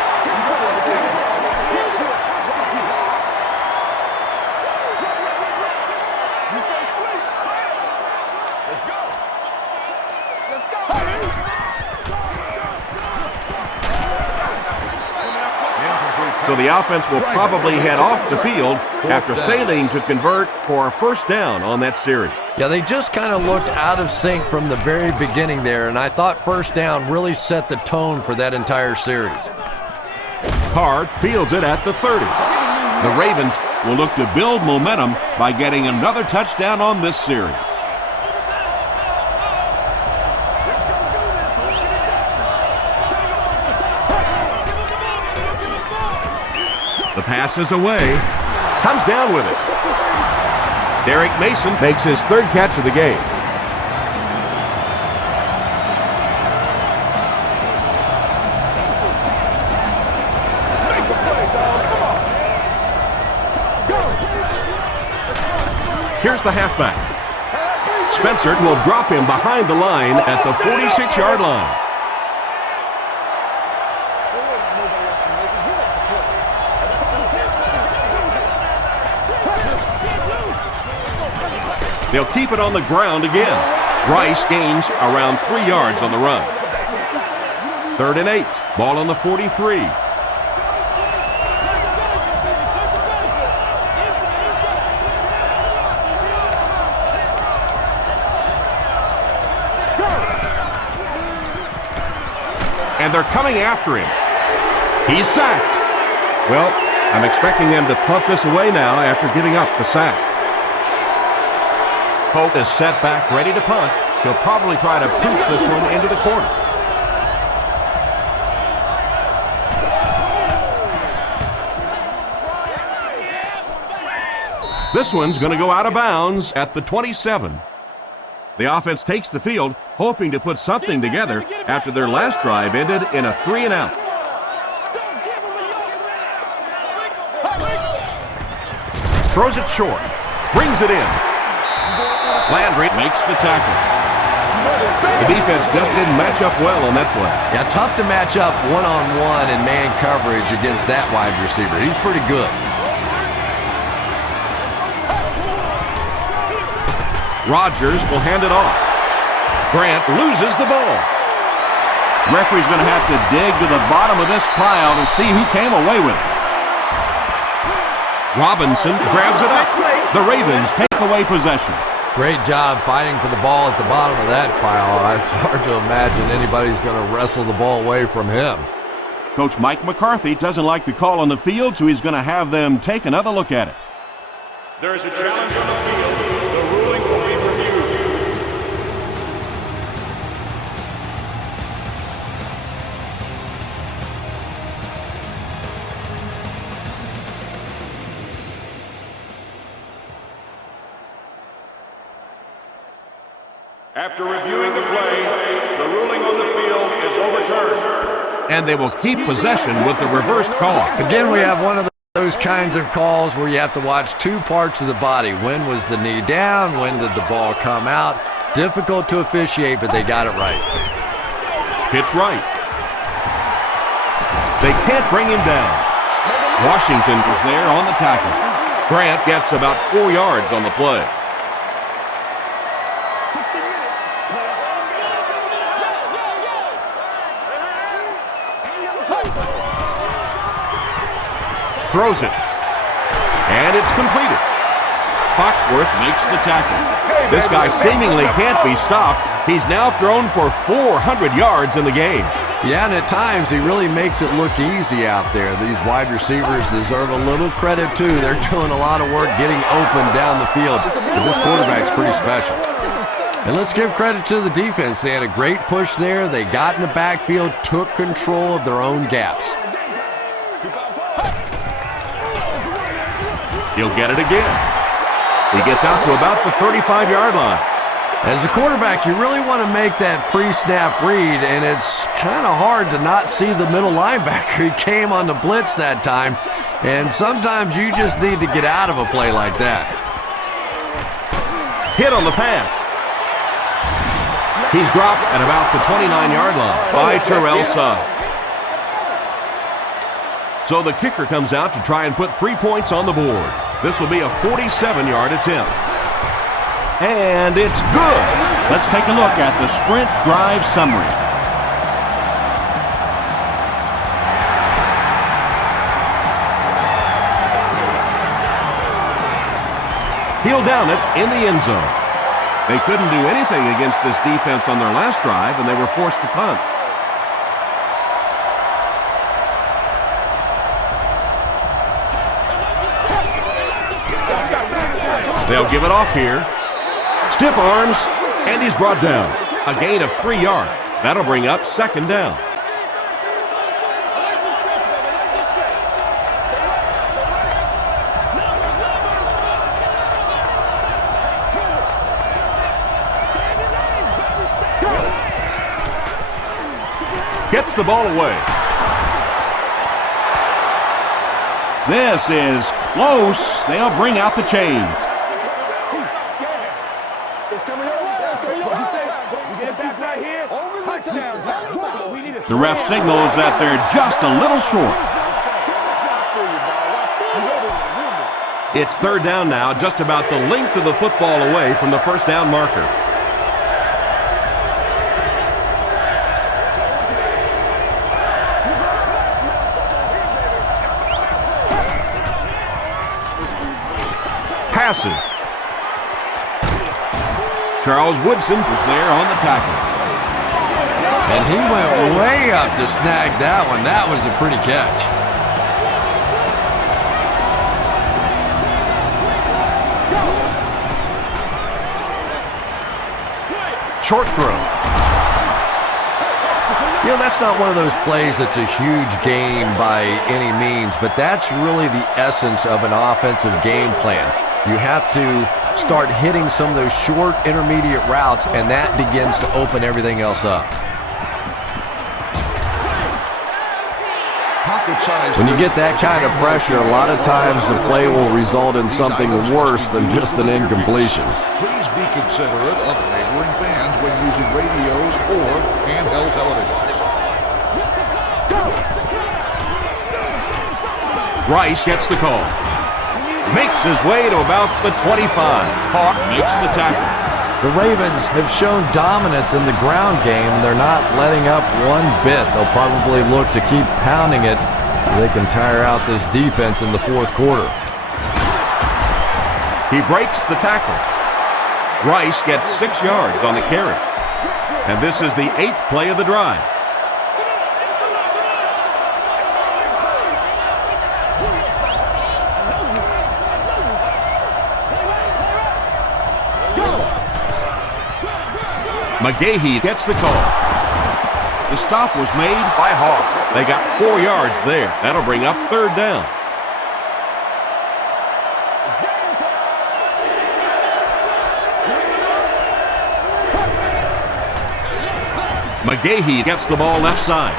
So the offense will probably head off the field after failing to convert for a first down on that series. Yeah, they just kind of looked out of sync from the very beginning there, and I thought first down really set the tone for that entire series. Carr fields it at the 30. The Ravens will look to build momentum by getting another touchdown on this series. The pass is away. Comes down with it. Derek Mason makes his 3rd catch of the game. Here's the halfback. Spencer will drop him behind the line at the 46-yard line. They'll keep it on the ground again. Rice gains around 3 yards on the run. 3rd and 8. Ball on the 43. And they're coming after him. He's sacked. Well, I'm expecting them to punt this away now after giving up the sack. Hope is set back, ready to punt. He'll probably try to pooch this one into the corner. This one's going to go out of bounds at the 27. The offense takes the field, hoping to put something together after their last drive ended in a 3-and-out. Throws it short, brings it in. Landry makes the tackle. The defense just didn't match up well on that play. Yeah, tough to match up one-on-one in man coverage against that wide receiver. He's pretty good. Rodgers will hand it off. Grant loses the ball. Referee's going to have to dig to the bottom of this pile to see who came away with it. Robinson grabs it up. The Ravens take away possession. Great job fighting for the ball at the bottom of that pile. It's hard to imagine anybody's going to wrestle the ball away from him. Coach Mike McCarthy doesn't like the call on the field, so he's going to have them take another look at it. There is a challenge on the field. The ruling will be reviewed. After reviewing the play, the ruling on the field is overturned. And they will keep possession with the reversed call. Again, we have one of those kinds of calls where you have to watch two parts of the body. When was the knee down? When did the ball come out? Difficult to officiate, but they got it right. Pitch right. They can't bring him down. Washington was there on the tackle. Grant gets about 4 yards on the play. Throws it. And it's completed. Foxworth makes the tackle. This guy seemingly can't be stopped. He's now thrown for 400 yards in the game. Yeah, and at times he really makes it look easy out there. These wide receivers deserve a little credit too. They're doing a lot of work getting open down the field. But this quarterback's pretty special. And let's give credit to the defense. They had a great push there. They got in the backfield, took control of their own gaps. He'll get it again. He gets out to about the 35-yard line. As a quarterback, you really want to make that pre-snap read, and it's kind of hard to not see the middle linebacker. He came on the blitz that time, and sometimes you just need to get out of a play like that. Hit on the pass. He's dropped at about the 29-yard line by Terrell Suggs. So the kicker comes out to try and put 3 points on the board. This will be a 47-yard attempt. And it's good. Let's take a look at the sprint drive summary. He'll down it in the end zone. They couldn't do anything against this defense on their last drive, and they were forced to punt. They'll give it off here. Stiff arms, and he's brought down. A gain of 3 yards. That'll bring up second down. Gets the ball away. This is close. They'll bring out the chains. The ref signals that they're just a little short. It's third down now, just about the length of the football away from the first down marker. Passes. Charles Woodson was there on the tackle. And he went way up to snag that one. That was a pretty catch. Short throw. You know, that's not one of those plays that's a huge gain by any means, but that's really the essence of an offensive game plan. You have to start hitting some of those short intermediate routes, and that begins to open everything else up. When you get that kind of pressure, a lot of times the play will result in something worse than just an incompletion. Please be considerate of neighboring fans when using radios or handheld televisions. Rice gets the call. Makes his way to about the 25. Hawk makes the tackle. The Ravens have shown dominance in the ground game. They're not letting up one bit. They'll probably look to keep pounding it so they can tire out this defense in the fourth quarter. He breaks the tackle. Rice gets 6 yards on the carry. And this is the 8th play of the drive. McGahee gets the call. The stop was made by Hawk. They got 4 yards there. That'll bring up 3rd down. McGahee gets the ball left side.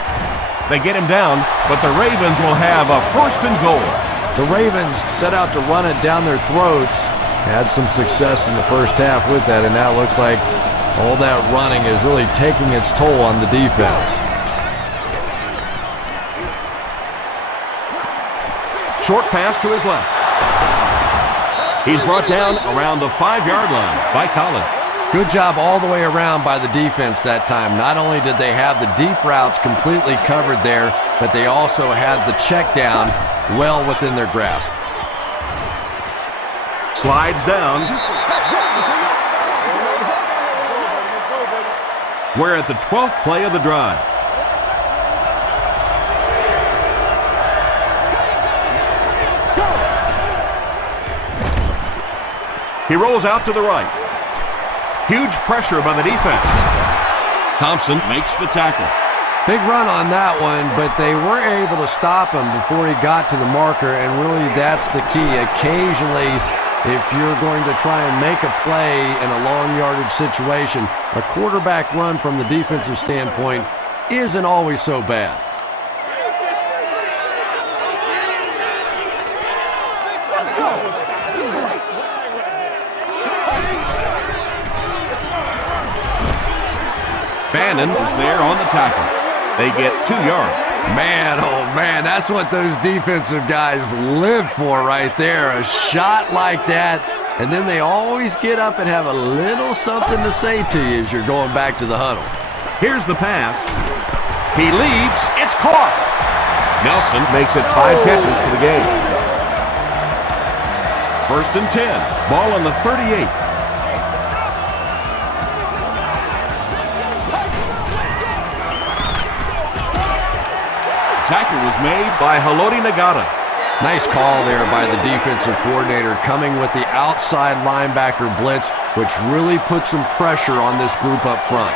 They get him down, but the Ravens will have a 1st and goal. The Ravens set out to run it down their throats. Had some success in the first half with that, and now it looks like all that running is really taking its toll on the defense. Short pass to his left. He's brought down around the 5-yard line by Collins. Good job all the way around by the defense that time. Not only did they have the deep routes completely covered there, but they also had the check down well within their grasp. Slides down. We're at the 12th play of the drive. He rolls out to the right. Huge pressure by the defense. Thompson makes the tackle. Big run on that one, but they weren't able to stop him before he got to the marker, and really that's the key. Occasionally, if you're going to try and make a play in a long yardage situation, a quarterback run from the defensive standpoint isn't always so bad. Bannon is there on the tackle. They get 2 yards. Man, oh man, that's what those defensive guys live for right there. A shot like that, and then they always get up and have a little something to say to you as you're going back to the huddle. Here's the pass. He leaps. It's caught. Nelson makes it 5 catches for the game. 1st and 10. Ball on the 38. Tackle was made by Haloti Nagata. Nice call there by the defensive coordinator, coming with the outside linebacker blitz, which really put some pressure on this group up front.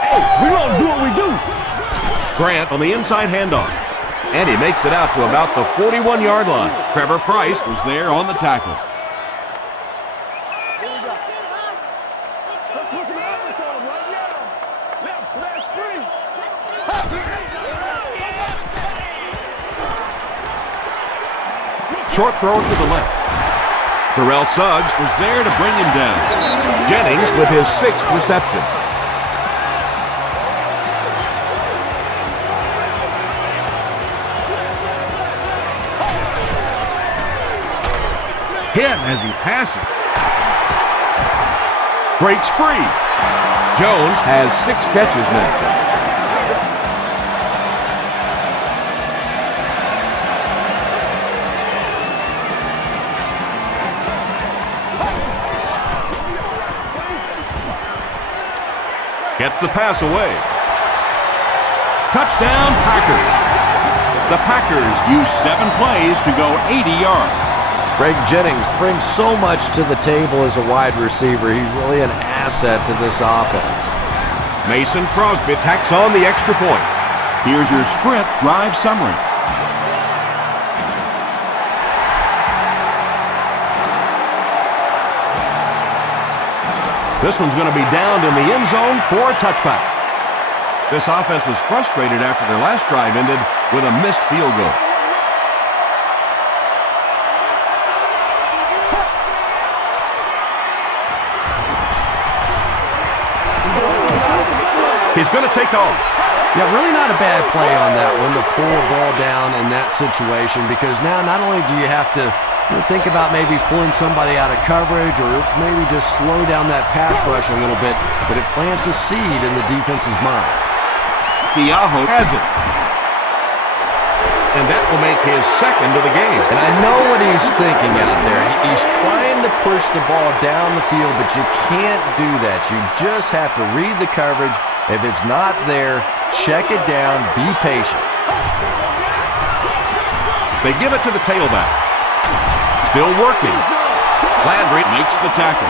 Hey, we gonna do what we do. Grant on the inside handoff. And he makes it out to about the 41-yard line. Trevor Price was there on the tackle. Short throw to the left. Terrell Suggs was there to bring him down. Jennings with his 6th reception. Hit as he passes. Breaks free. Jones has 6 catches now. Gets the pass away. Touchdown, Packers. The Packers use 7 plays to go 80 yards. Greg Jennings brings so much to the table as a wide receiver. He's really an asset to this offense. Mason Crosby tacks on the extra point. Here's your sprint drive summary. This one's going to be downed in the end zone for a touchback. This offense was frustrated after their last drive ended with a missed field goal. He's going to take off. Yeah, really not a bad play on that one to pull a ball down in that situation, because now not only do you have to think about maybe pulling somebody out of coverage or maybe just slow down that pass rush a little bit, but it plants a seed in the defense's mind. Keaho has it. And that will make his second of the game. And I know what he's thinking out there. He's trying to push the ball down the field, but you can't do that. You just have to read the coverage. If it's not there, check it down, be patient. They give it to the tailback. Still working. Landry makes the tackle.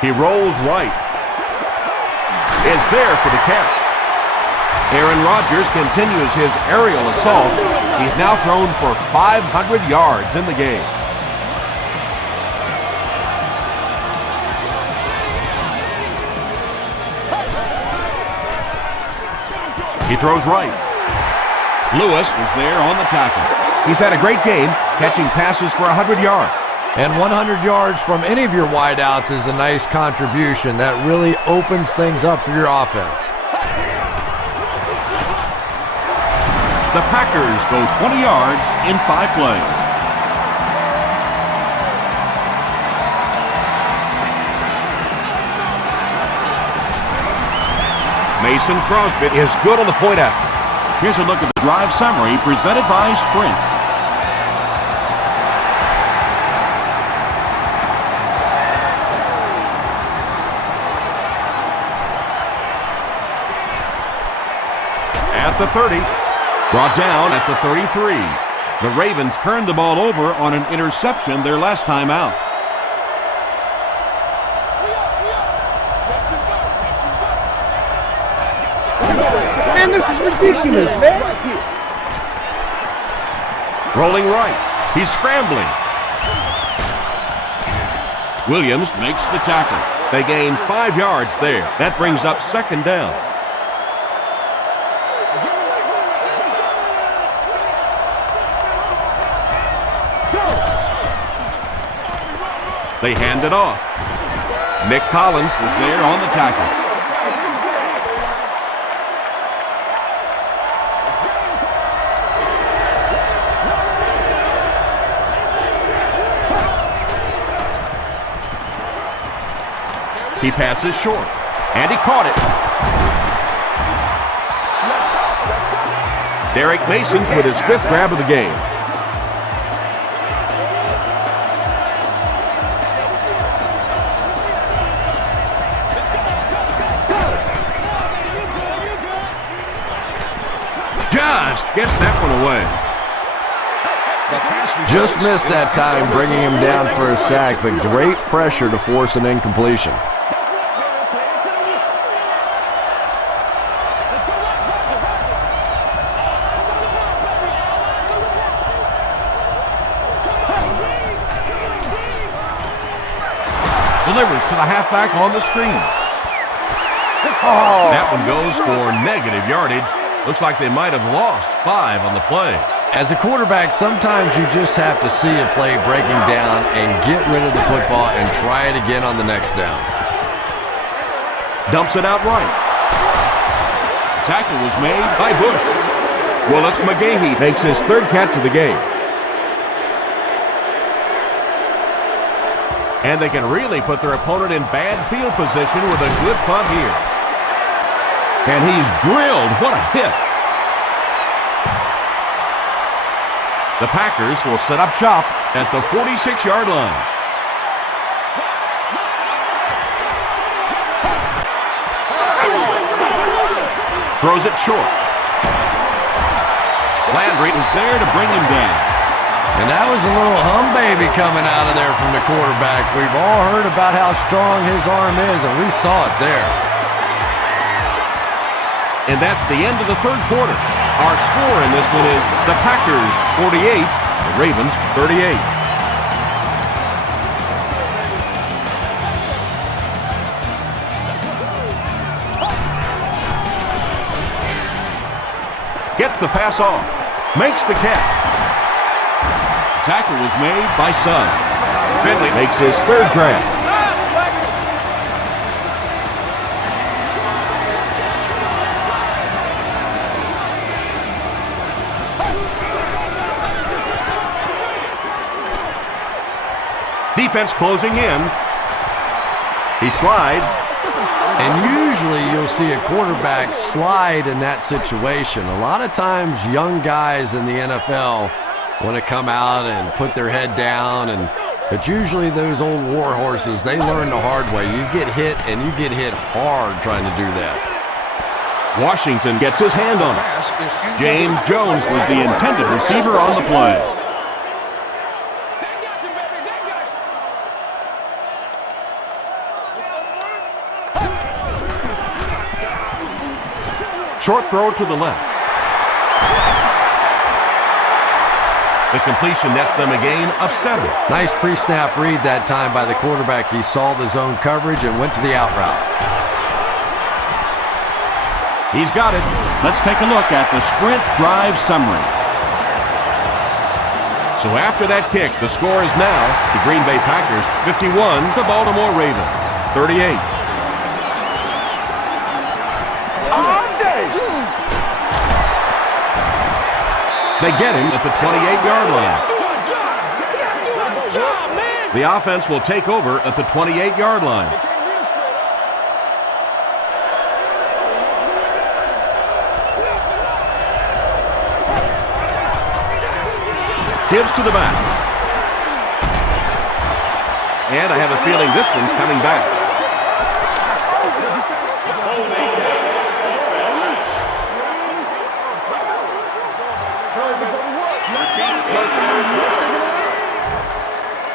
He rolls right. Is there for the catch. Aaron Rodgers continues his aerial assault. He's now thrown for 500 yards in the game. He throws right. Lewis is there on the tackle. He's had a great game, catching passes for 100 yards. And 100 yards from any of your wideouts is a nice contribution. That really opens things up for your offense. The Packers go 20 yards in 5 plays. Mason Crosby is good on the point after. Here's a look at the drive summary presented by Sprint. At the 30. Brought down at the 33. The Ravens turned the ball over on an interception their last time out. Man, this is ridiculous, man. Rolling right. He's scrambling. Williams makes the tackle. They gain 5 yards there. That brings up second down. They hand it off. Nick Collins is there on the tackle. He passes short, and he caught it. Derek Mason with his 5th grab of the game. Just gets that one away. Just missed that time, bringing him down for a sack, but great pressure to force an incompletion. Delivers to the halfback on the screen. Oh. That one goes for negative yardage. Looks like they might have lost 5 on the play. As a quarterback, sometimes you just have to see a play breaking down and get rid of the football and try it again on the next down. Dumps it out right. The tackle was made by Bush. Willis McGahee makes his 3rd catch of the game. And they can really put their opponent in bad field position with a good punt here. And he's drilled. What a hit. The Packers will set up shop at the 46-yard line. Throws it short. Landry was there to bring him down. And that was a little hum baby coming out of there from the quarterback. We've all heard about how strong his arm is, and we saw it there. And that's the end of the third quarter. Our score in this one is the Packers 48, the Ravens 38. Gets the pass off. Makes the catch. Tackle was made by Suggs. Finley makes his third grab. Defense closing in. He slides. And usually you'll see a quarterback slide in that situation. A lot of times young guys in the NFL want to come out and put their head down, but usually those old war horses, they learn the hard way. You get hit, and you get hit hard trying to do that. Washington gets his hand on it. James Jones was the intended receiver on the play. Short throw to the left. The completion nets them a gain of 7. Nice pre-snap read that time by the quarterback. He saw the zone coverage and went to the out route. He's got it. Let's take a look at the sprint drive summary. So after that kick, the score is now the Green Bay Packers 51, the Baltimore Ravens 38. They get him at the 28-yard line. The offense will take over at the 28-yard line. Gives to the back. And I have a feeling this one's coming back.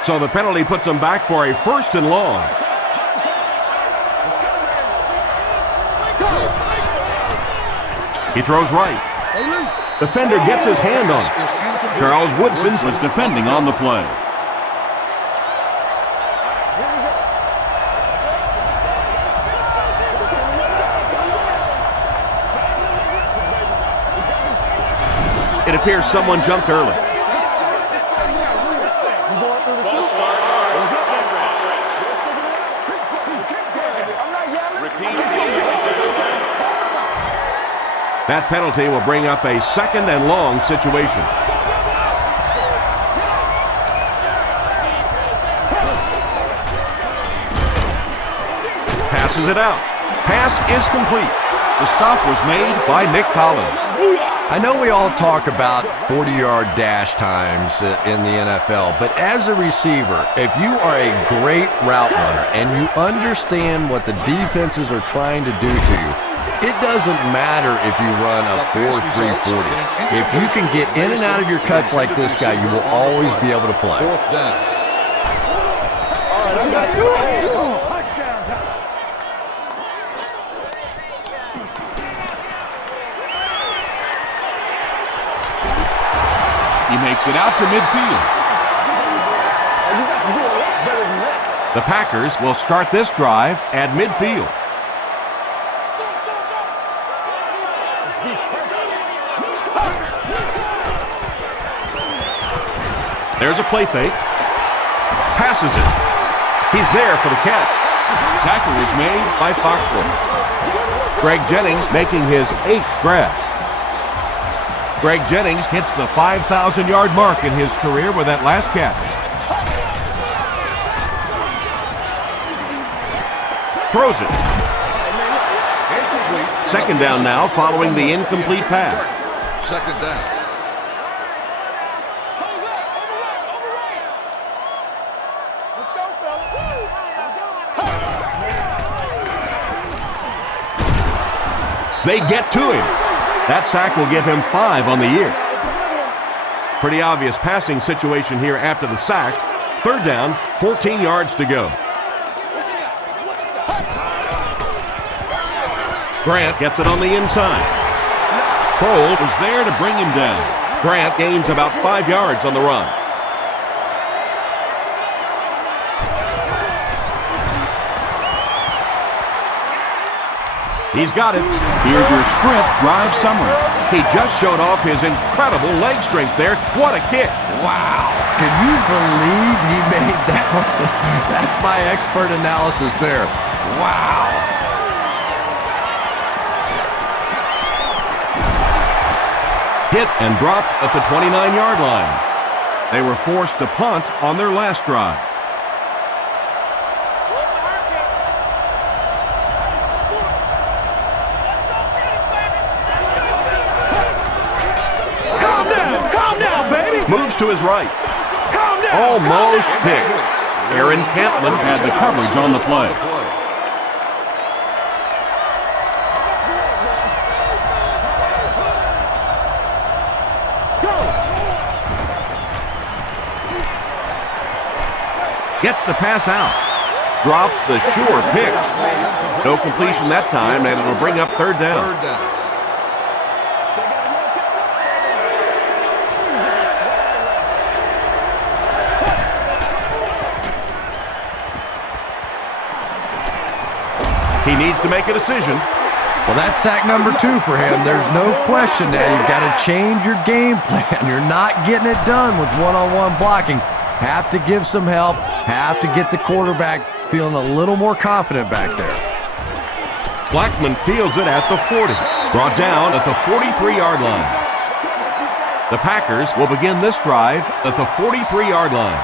So the penalty puts them back for a 1st and long. He throws right. Defender gets his hand on it. Charles Woodson was defending on the play. It appears someone jumped early. That penalty will bring up a 2nd and long situation. Passes it out. Pass is complete. The stop was made by Nick Collins. I know we all talk about 40-yard dash times in the NFL, but as a receiver, if you are a great route runner and you understand what the defenses are trying to do to you, it doesn't matter if you run a 4.340. If you can get in and out of your cuts like this guy, you will always be able to play. 4th down. All right, I got you. He makes it out to midfield. The Packers will start this drive at midfield. There's a play fake. Passes it. He's there for the catch. Tackle is made by Foxworth. Greg Jennings making his 8th grab. Greg Jennings hits the 5,000-yard mark in his career with that last catch. Throws it. 2nd down now following the incomplete pass. 2nd down. They get to him. That sack will give him 5 on the year. Pretty obvious passing situation here after the sack. 3rd down, 14 yards to go. Grant gets it on the inside. Cole was there to bring him down. Grant gains about 5 yards on the run. He's got it. Here's your sprint drive summary. He just showed off his incredible leg strength there. What a kick. Wow. Can you believe he made that one? That's my expert analysis there. Wow. Hit and dropped at the 29-yard line. They were forced to punt on their last drive. Moves to his right. Almost picked. Aaron Campman had the coverage on the play. Gets the pass out. Drops the sure pick. No completion that time, and it'll bring up third down. He needs to make a decision. Well, that's sack number 2 for him. There's no question now. You've got to change your game plan. You're not getting it done with one-on-one blocking. Have to give some help. Have to get the quarterback feeling a little more confident back there. Blackman fields it at the 40. Brought down at the 43-yard line. The Packers will begin this drive at the 43-yard line.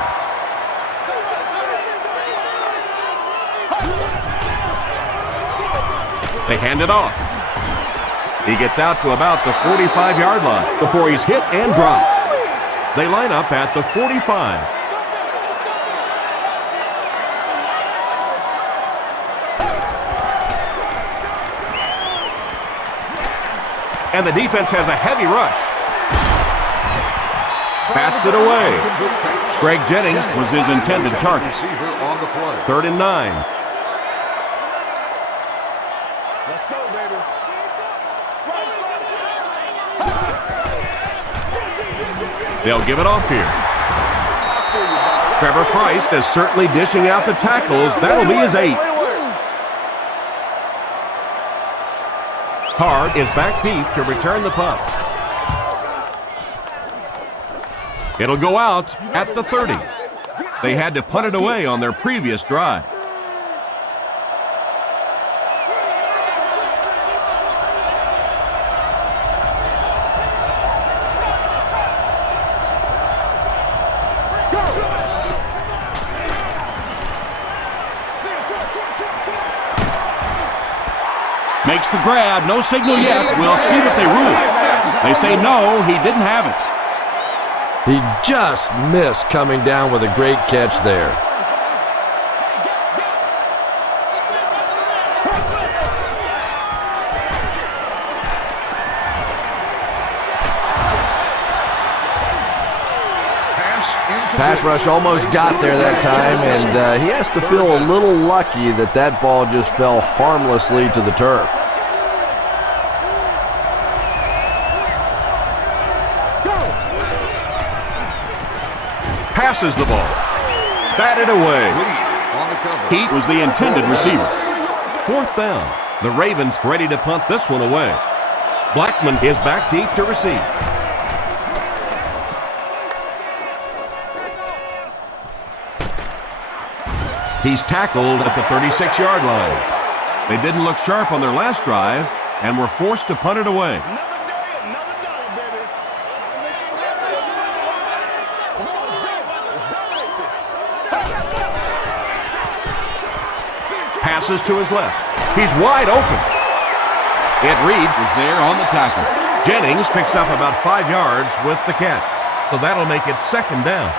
They hand it off. He gets out to about the 45-yard line before he's hit and dropped. They line up at the 45. And the defense has a heavy rush. Bats it away. Greg Jennings was his intended target. 3rd and 9. Let's go, baby. They'll give it off here. Trevor Price is certainly dishing out the tackles. That'll be his 8th. Hard is back deep to return the punt. It'll go out at the 30. They had to punt it away on their previous drive. Makes the grab. No signal yet. We'll see what they rule. They say no, he didn't have it. He just missed coming down with a great catch there. Pass rush almost got there that time, and he has to feel a little lucky that that ball just fell harmlessly to the turf. Passes the ball. Batted away. He was the intended receiver. 4th down. The Ravens ready to punt this one away. Blackman is back deep to receive. He's tackled at the 36-yard line. They didn't look sharp on their last drive and were forced to punt it away. Passes to his left. He's wide open. Ed Reed was there on the tackle. Jennings picks up about 5 yards with the catch. So that'll make it 2nd down.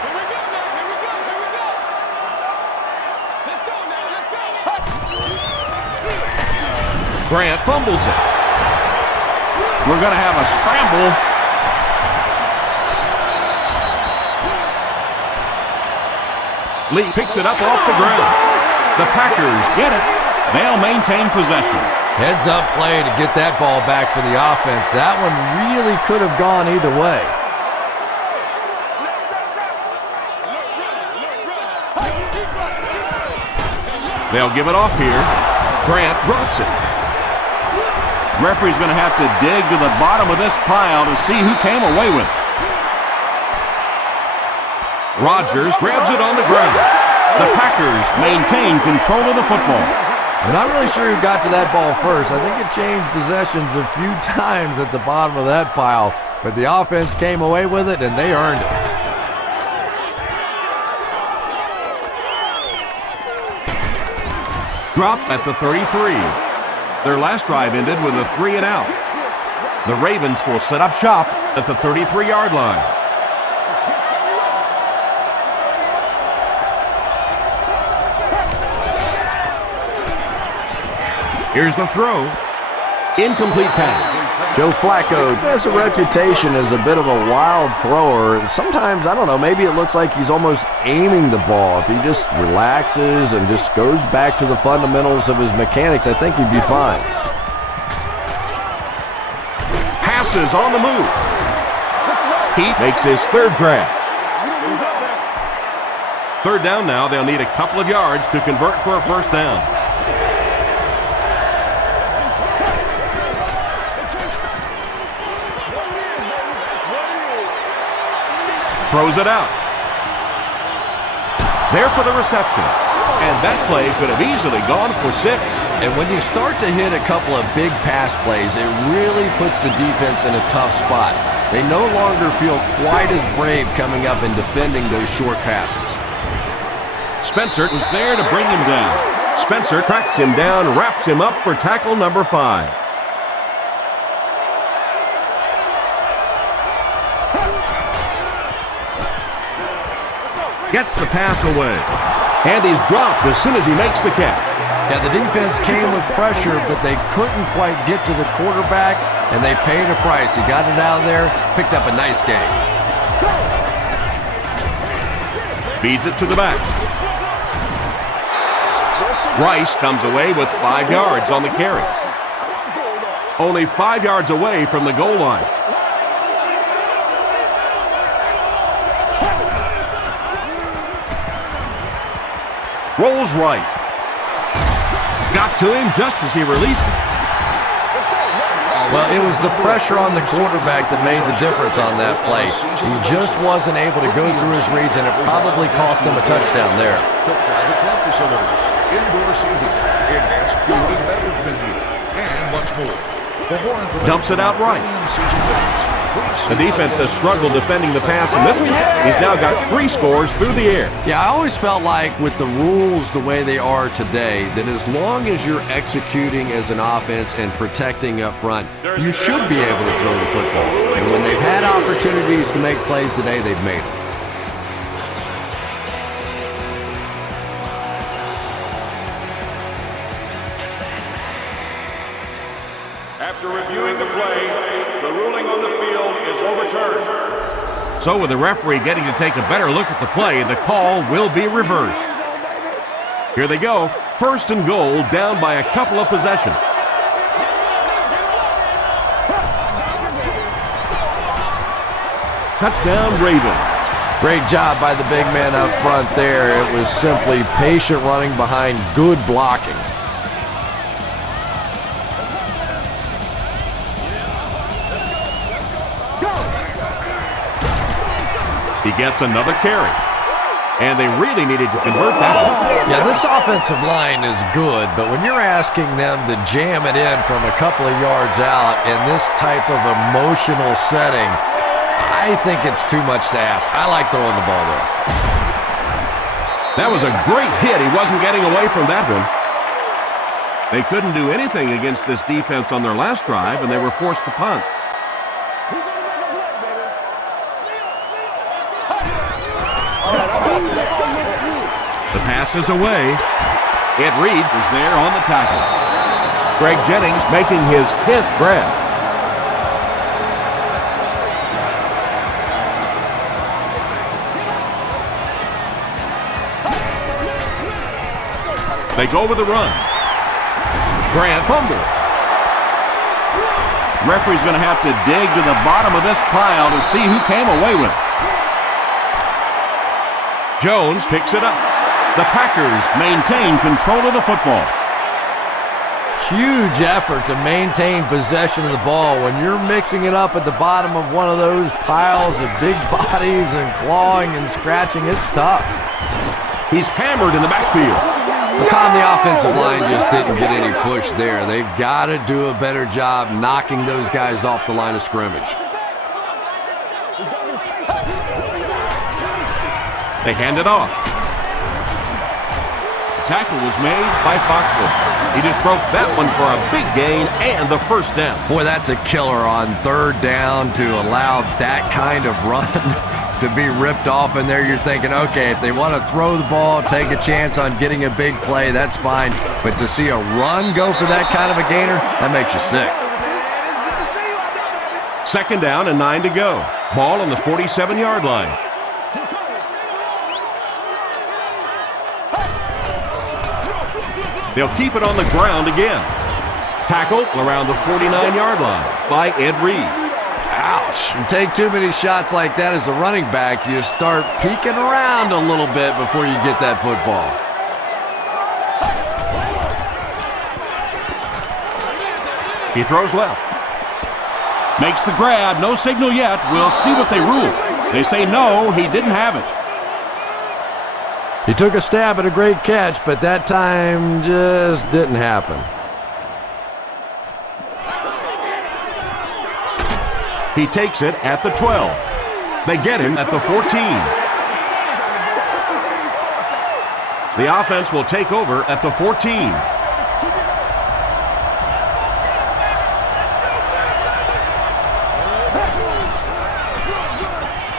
Grant fumbles it. We're going to have a scramble. Lee picks it up off the ground. The Packers get it. They'll maintain possession. Heads up play to get that ball back for the offense. That one really could have gone either way. They'll give it off here. Grant drops it. Referee's going to have to dig to the bottom of this pile to see who came away with it. Rodgers grabs it on the ground. The Packers maintain control of the football. I'm not really sure who got to that ball first. I think it changed possessions a few times at the bottom of that pile, but the offense came away with it, and they earned it. Dropped at the 33. Their last drive ended with a 3-and-out. The Ravens will set up shop at the 33-yard line. Here's the throw. Incomplete pass. Joe Flacco has a reputation as a bit of a wild thrower. Sometimes, I don't know, maybe it looks like he's almost aiming the ball. If he just relaxes and just goes back to the fundamentals of his mechanics, I think he'd be fine. Passes on the move. He makes his third grab. Third down now. They'll need a couple of yards to convert for a first down. Throws it out. There for the reception. And that play could have easily gone for 6. And when you start to hit a couple of big pass plays, it really puts the defense in a tough spot. They no longer feel quite as brave coming up and defending those short passes. Spencer was there to bring him down. Spencer cracks him down, wraps him up for tackle number 5. Gets the pass away. And he's dropped as soon as he makes the catch. Yeah, the defense came with pressure, but they couldn't quite get to the quarterback, and they paid a price. He got it out of there, picked up a nice game. Feeds it to the back. Rice comes away with 5 yards on the carry. Only 5 yards away from the goal line. Rolls right. Got to him just as he released it. Well, it was the pressure on the quarterback that made the difference on that play. He just wasn't able to go through his reads, and it probably cost him a touchdown there. Dumps it out right. The defense has struggled defending the pass in this one. He's now got 3 scores through the air. Yeah, I always felt like with the rules the way they are today, that as long as you're executing as an offense and protecting up front, you should be able to throw the football. And when they've had opportunities to make plays today, they've made them. After reviewing the play, the ruling on the field is overturned. So with the referee getting to take a better look at the play, the call will be reversed. Here they go. First and goal, down by a couple of possessions. Touchdown, Ravens. Great job by the big man up front there. It was simply patient running behind good blocking. He gets another carry. And they really needed to convert that one. Yeah, this offensive line is good, but when you're asking them to jam it in from a couple of yards out in this type of emotional setting, I think it's too much to ask. I like throwing the ball there. That was a great hit. He wasn't getting away from that one. They couldn't do anything against this defense on their last drive, and they were forced to punt. The pass is away. Ed Reed was there on the tackle. Greg Jennings making his 10th grab. They go with a run. Grant fumbles. Referee's going to have to dig to the bottom of this pile to see who came away with it. Jones picks it up. The Packers maintain control of the football. Huge effort to maintain possession of the ball. When you're mixing it up at the bottom of one of those piles of big bodies and clawing and scratching, it's tough. He's hammered in the backfield. But Tom, the offensive line just didn't get any push there. They've got to do a better job knocking those guys off the line of scrimmage. They hand it off. The tackle was made by Foxworth. He just broke that one for a big gain and the first down. Boy, that's a killer on third down to allow that kind of run to be ripped off in there. You're thinking, okay, if they want to throw the ball, take a chance on getting a big play, that's fine. But to see a run go for that kind of a gainer, that makes you sick. Second down and 9 to go. Ball on the 47-yard line. They'll keep it on the ground again. Tackle around the 49-yard line by Ed Reed. Ouch. You take too many shots like that as a running back, you start peeking around a little bit before you get that football. He throws left. Makes the grab. No signal yet. We'll see what they rule. They say no, he didn't have it. He took a stab at a great catch, but that time just didn't happen. He takes it at the 12. They get him at the 14. The offense will take over at the 14.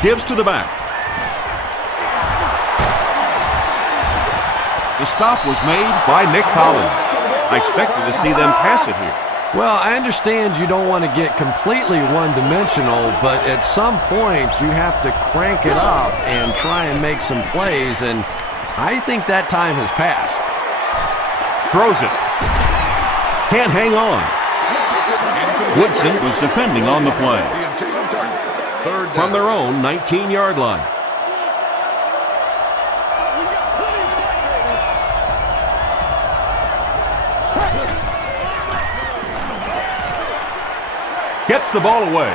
Gives to the back. The stop was made by Nick Collins. I expected to see them pass it here. Well, I understand you don't want to get completely one-dimensional, but at some point you have to crank it up and try and make some plays, and I think that time has passed. Throws it. Can't hang on. Woodson was defending on the play. From their own 19-yard line. Gets the ball away.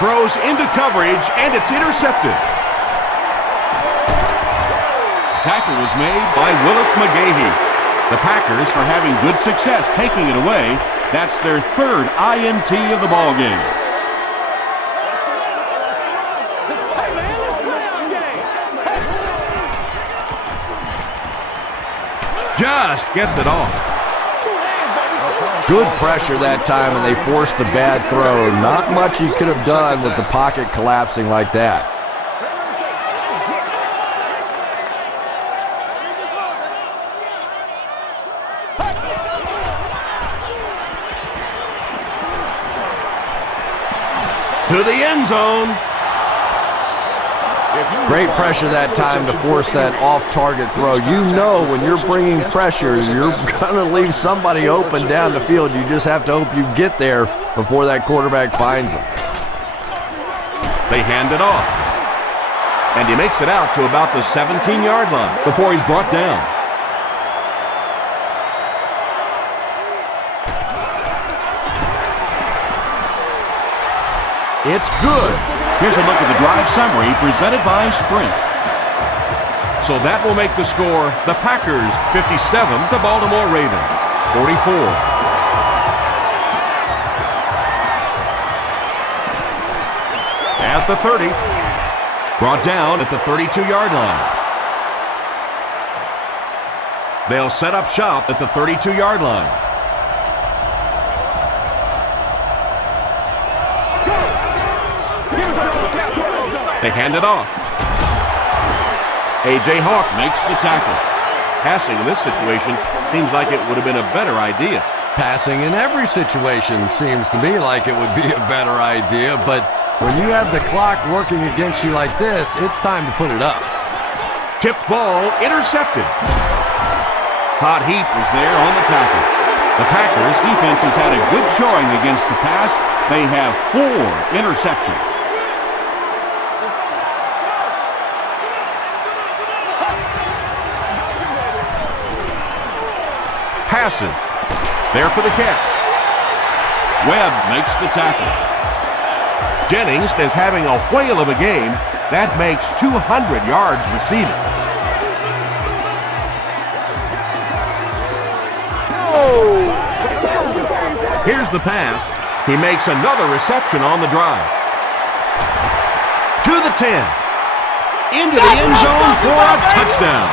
Throws into coverage, and it's intercepted. Tackle was made by Willis McGahee. The Packers are having good success taking it away. That's their third INT of the ball game. Just gets it off. Good pressure that time, and they forced a bad throw. Not much he could have done with the pocket collapsing like that. To the end zone. Great pressure that time to force that off-target throw. You know when you're bringing pressure, you're going to leave somebody open down the field. You just have to hope you get there before that quarterback finds them. They hand it off. And he makes it out to about the 17-yard line before he's brought down. It's good. Here's a look at the drive summary presented by Sprint. So that will make the score the Packers 57, the Baltimore Ravens 44. At the 30. Brought down at the 32-yard line. They'll set up shop at the 32-yard line. They hand it off. A.J. Hawk makes the tackle. Passing in this situation seems like it would have been a better idea. Passing in every situation seems to me like it would be a better idea, but when you have the clock working against you like this, it's time to put it up. Tipped ball, intercepted. Todd Heap was there on the tackle. The Packers defense has had a good showing against the pass. They have 4 interceptions. Passes. There for the catch. Webb makes the tackle. Jennings is having a whale of a game. That makes 200 yards receiving. Here's the pass. He makes another reception on the drive. To the 10. Into the end zone for a touchdown.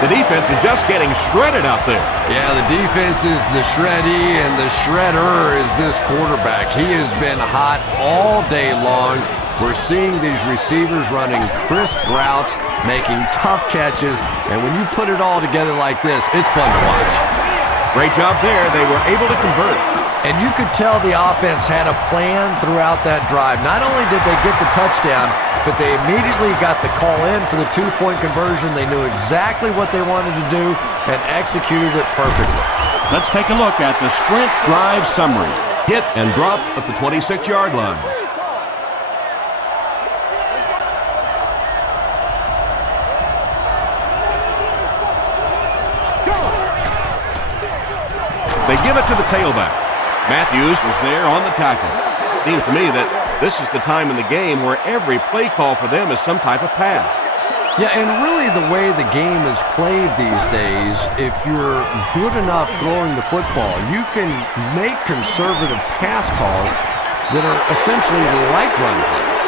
The defense is just getting shredded out there. Yeah, the defense is the shreddy, and the shredder is this quarterback. He has been hot all day long. We're seeing these receivers running crisp routes, making tough catches, and when you put it all together like this, it's fun to watch. Great job there. They were able to convert. And you could tell the offense had a plan throughout that drive. Not only did they get the touchdown, but they immediately got the call in for the 2-point conversion. They knew exactly what they wanted to do and executed it perfectly. Let's take a look at the sprint drive summary. Hit and drop at the 26-yard line. They give it to the tailback. Matthews was there on the tackle. Seems to me that this is the time in the game where every play call for them is some type of pass. Yeah, and really the way the game is played these days, if you're good enough throwing the football, you can make conservative pass calls that are essentially like run plays.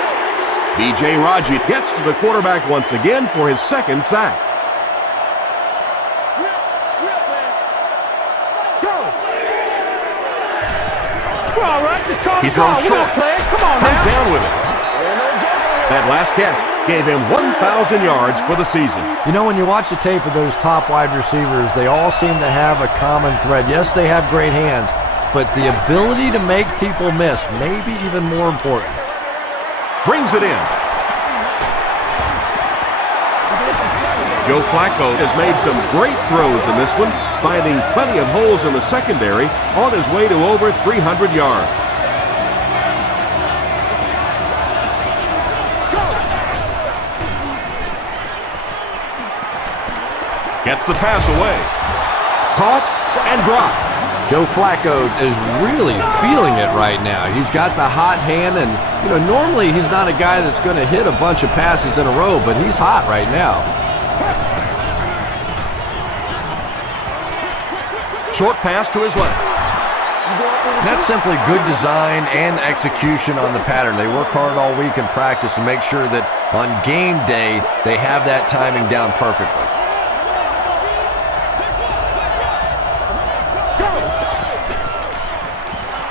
B.J. Raji gets to the quarterback once again for his 2nd sack. He throws short, comes down with it. That last catch gave him 1,000 yards for the season. You know, when you watch the tape of those top wide receivers, they all seem to have a common thread. Yes, they have great hands, but the ability to make people miss may be even more important. Brings it in. Joe Flacco has made some great throws in this one, finding plenty of holes in the secondary on his way to over 300 yards. Gets the pass away. Caught and dropped. Joe Flacco is really feeling it right now. He's got the hot hand, and you know, normally he's not a guy that's going to hit a bunch of passes in a row, but he's hot right now. Short pass to his left. And that's simply good design and execution on the pattern. They work hard all week in practice to make sure that on game day they have that timing down perfectly.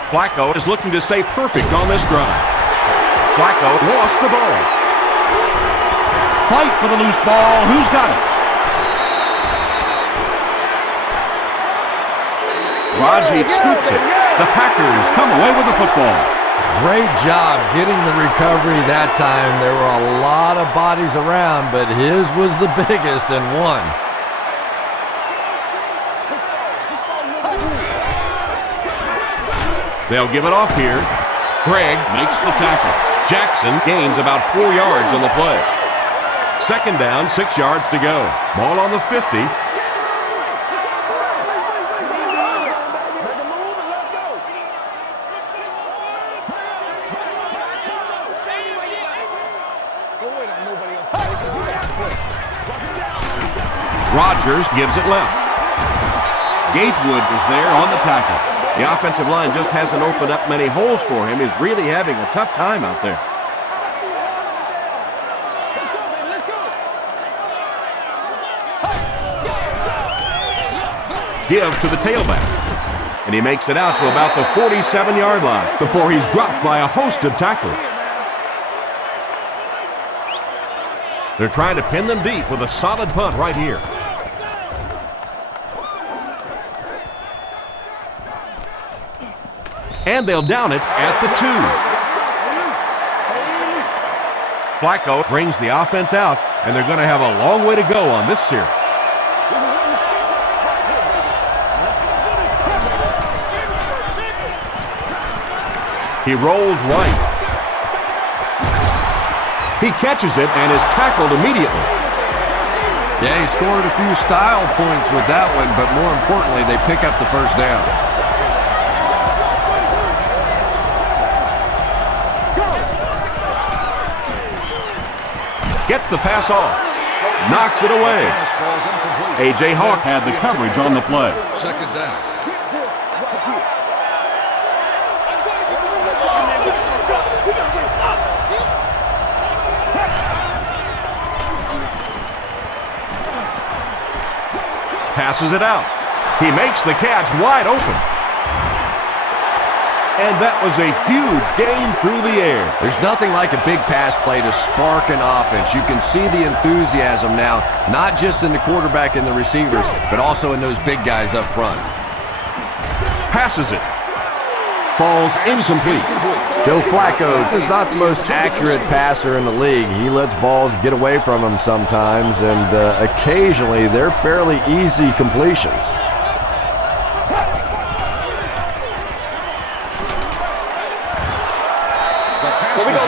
Flacco is looking to stay perfect on this drive. Flacco lost the ball. Fight for the loose ball. Who's got it? Raji scoops it. The Packers come away with the football. Great job getting the recovery that time. There were a lot of bodies around, but his was the biggest and won. They'll give it off here. Gregg makes the tackle. Jackson gains about 4 yards on the play. 2nd down, 6 yards to go. Ball on the 50. Rodgers gives it left. Gatewood is there on the tackle. The offensive line just hasn't opened up many holes for him. He's really having a tough time out there. Give to the tailback. And he makes it out to about the 47-yard line before he's dropped by a host of tacklers. They're trying to pin them deep with a solid punt right here. And they'll down it at the 2. Flacco brings the offense out, and they're going to have a long way to go on this series. He rolls right. He catches it and is tackled immediately. Yeah, he scored a few style points with that one, but more importantly, they pick up the first down. Gets the pass off. Knocks it away. A.J. Hawk had the coverage on the play. Second down. Passes it out. He makes the catch wide open. And that was a huge gain through the air. There's nothing like a big pass play to spark an offense. You can see the enthusiasm now, not just in the quarterback and the receivers, but also in those big guys up front. Passes it. Falls incomplete. Joe Flacco is not the most accurate passer in the league. He lets balls get away from him sometimes, and occasionally they're fairly easy completions.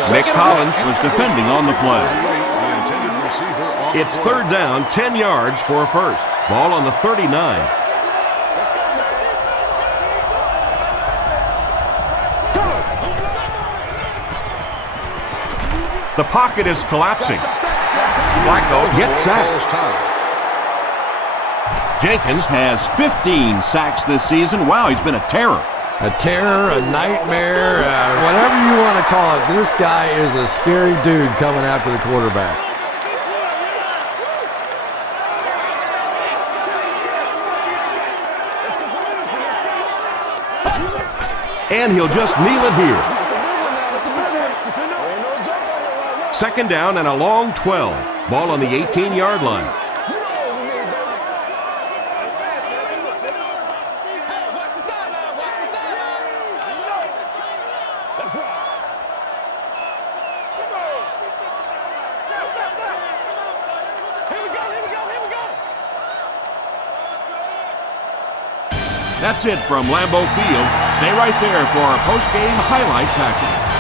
Nick Collins was defending on the play. It's third down, 10 yards for a first. Ball on the 39. The pocket is collapsing. Flacco gets sacked. Jenkins has 15 sacks this season. Wow, he's been a terror. A terror, a nightmare, whatever you want to call it. This guy is a scary dude coming after the quarterback. And he'll just kneel it here. Second down and a long 12. Ball on the 18-yard line. That's it from Lambeau Field. Stay right there for our post-game highlight package.